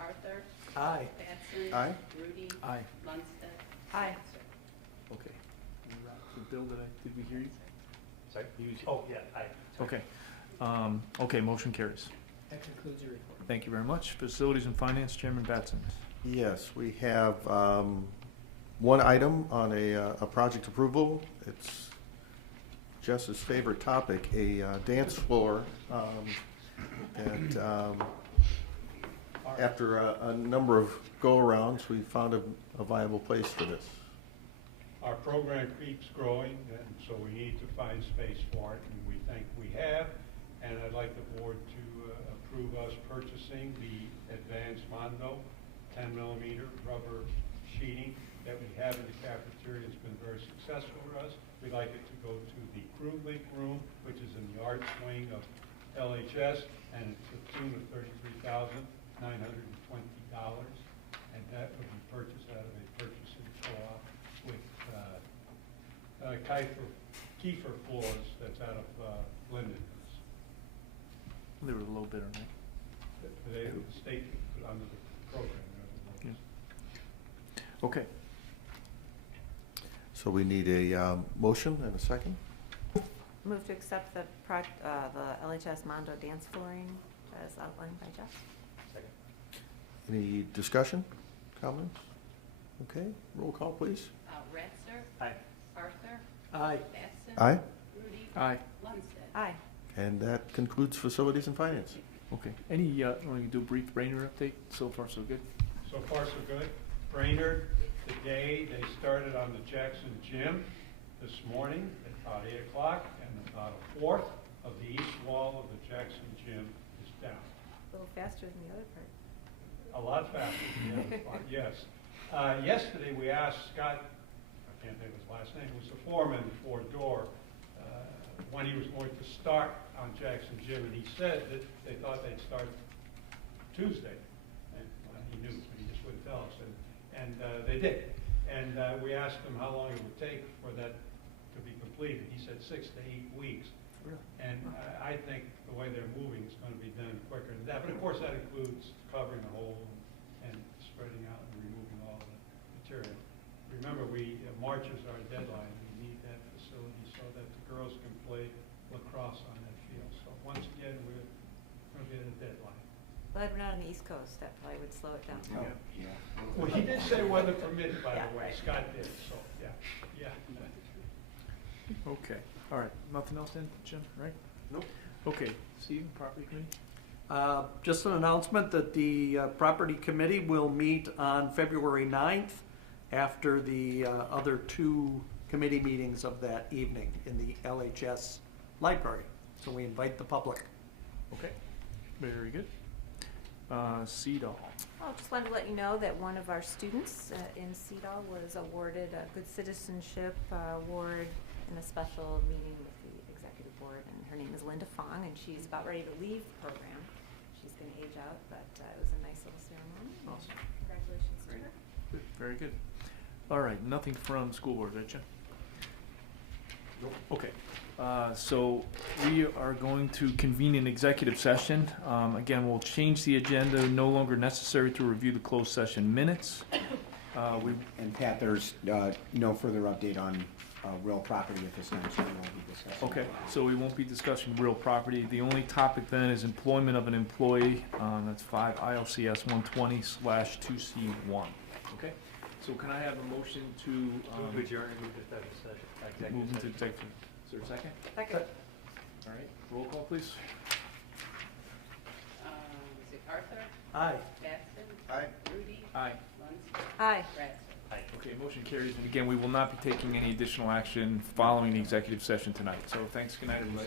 Arthur. Aye. Batson. Aye. Rudy. Aye. Lundstedt. Aye. Ratzer. Okay. Bill, did we hear you? Sorry? Oh, yeah, aye. Okay. Okay, motion carries. That concludes the report. Thank you very much. Facilities and Finance, Chairman Batson. Yes, we have one item on a project approval. It's Jess's favorite topic, a dance floor that after a number of go-arounds, we found a viable place for this. Our program keeps growing, and so we need to find space for it, and we think we have. And I'd like the board to approve us purchasing the advanced Mondo 10mm rubber sheeting that we have in the cafeteria. It's been very successful for us. We'd like it to go to the Crew Link room, which is in the arts wing of LHS, and it's a tune of $33,920. And that would be purchased out of a purchasing co-op with Kiefer floors that's out of Linden. They were a little bit, right? They, the state put under the program. they're the lowest. Okay. So we need a motion and a second. Move to accept the LHS Mondo dance flooring as outlined by Jeff. Second. Any discussion, comments? Okay, roll call, please. Ratzer. Aye. Arthur. Aye. Batson. Aye. Rudy. Aye. Lundstedt. Aye. And that concludes Facilities and Finance. Okay. Any, want to do a brief Brainerd update? So far, so good? So far, so good. Brainerd, today, they started on the Jackson Gym this morning at about 8 o'clock, and about a fourth of the east wall of the Jackson Gym is down. A little faster than the other part. A lot faster than the other part, yes. Yesterday, we asked Scott, I can't think of his last name, who was the foreman for Door, when he was going to start on Jackson Gym, and he said that they thought they'd start Tuesday. And he knew, but he just wouldn't tell us, and they did. And we asked him how long it would take for that to be completed. He said 6 to 8 weeks. Really? And I think the way they're moving, it's going to be done quicker than that. But of course, that includes covering the hole and spreading out and removing all the material. Remember, March is our deadline. We need that facility so that the girls can play lacrosse on that field. So once again, we're going to be at a deadline. Well, we're not on the East Coast. That probably would slow it down. Well, he did say weather permitted, by Yeah, the way. right. Scott did, so, yeah. Okay. All right. Nothing else then, Jim, right? Nope. Okay. Steve, Property Committee? Just an announcement that the Property Committee will meet on February 9th after the other two committee meetings of that evening in the LHS library. So we invite the public. Okay. Very good. CEDAW. I just wanted to let you know that one of our students in CEDAW was awarded a Good Citizenship Award in a special meeting with the executive board, and her name is Linda Fong, and she's about ready to leave the program. She's going to age out, but it was a nice little ceremony. Awesome. Congratulations to her. Good. Very good. All right. Nothing from school board, right, Jim? Okay. So we are going to convene an executive session. Again, we'll change the agenda. No longer necessary to review the closed session minutes. And Pat, there's no further update on real property at this time, so we won't be discussing. Okay, so we won't be discussing real property. The only topic then is employment of an employee. That's 5 ILCS 120/2C1. Okay, so can I have a motion to Move adjourn and move to executive move into session. executive? Is there a second? Second. All right, roll call, please. Is it Arthur? Aye. Batson. Aye. Rudy. Aye. Lundstedt. Aye. Ratzer. Okay, motion carries. And again, we will not be taking any additional action following the executive session tonight. So thanks, good night, everybody.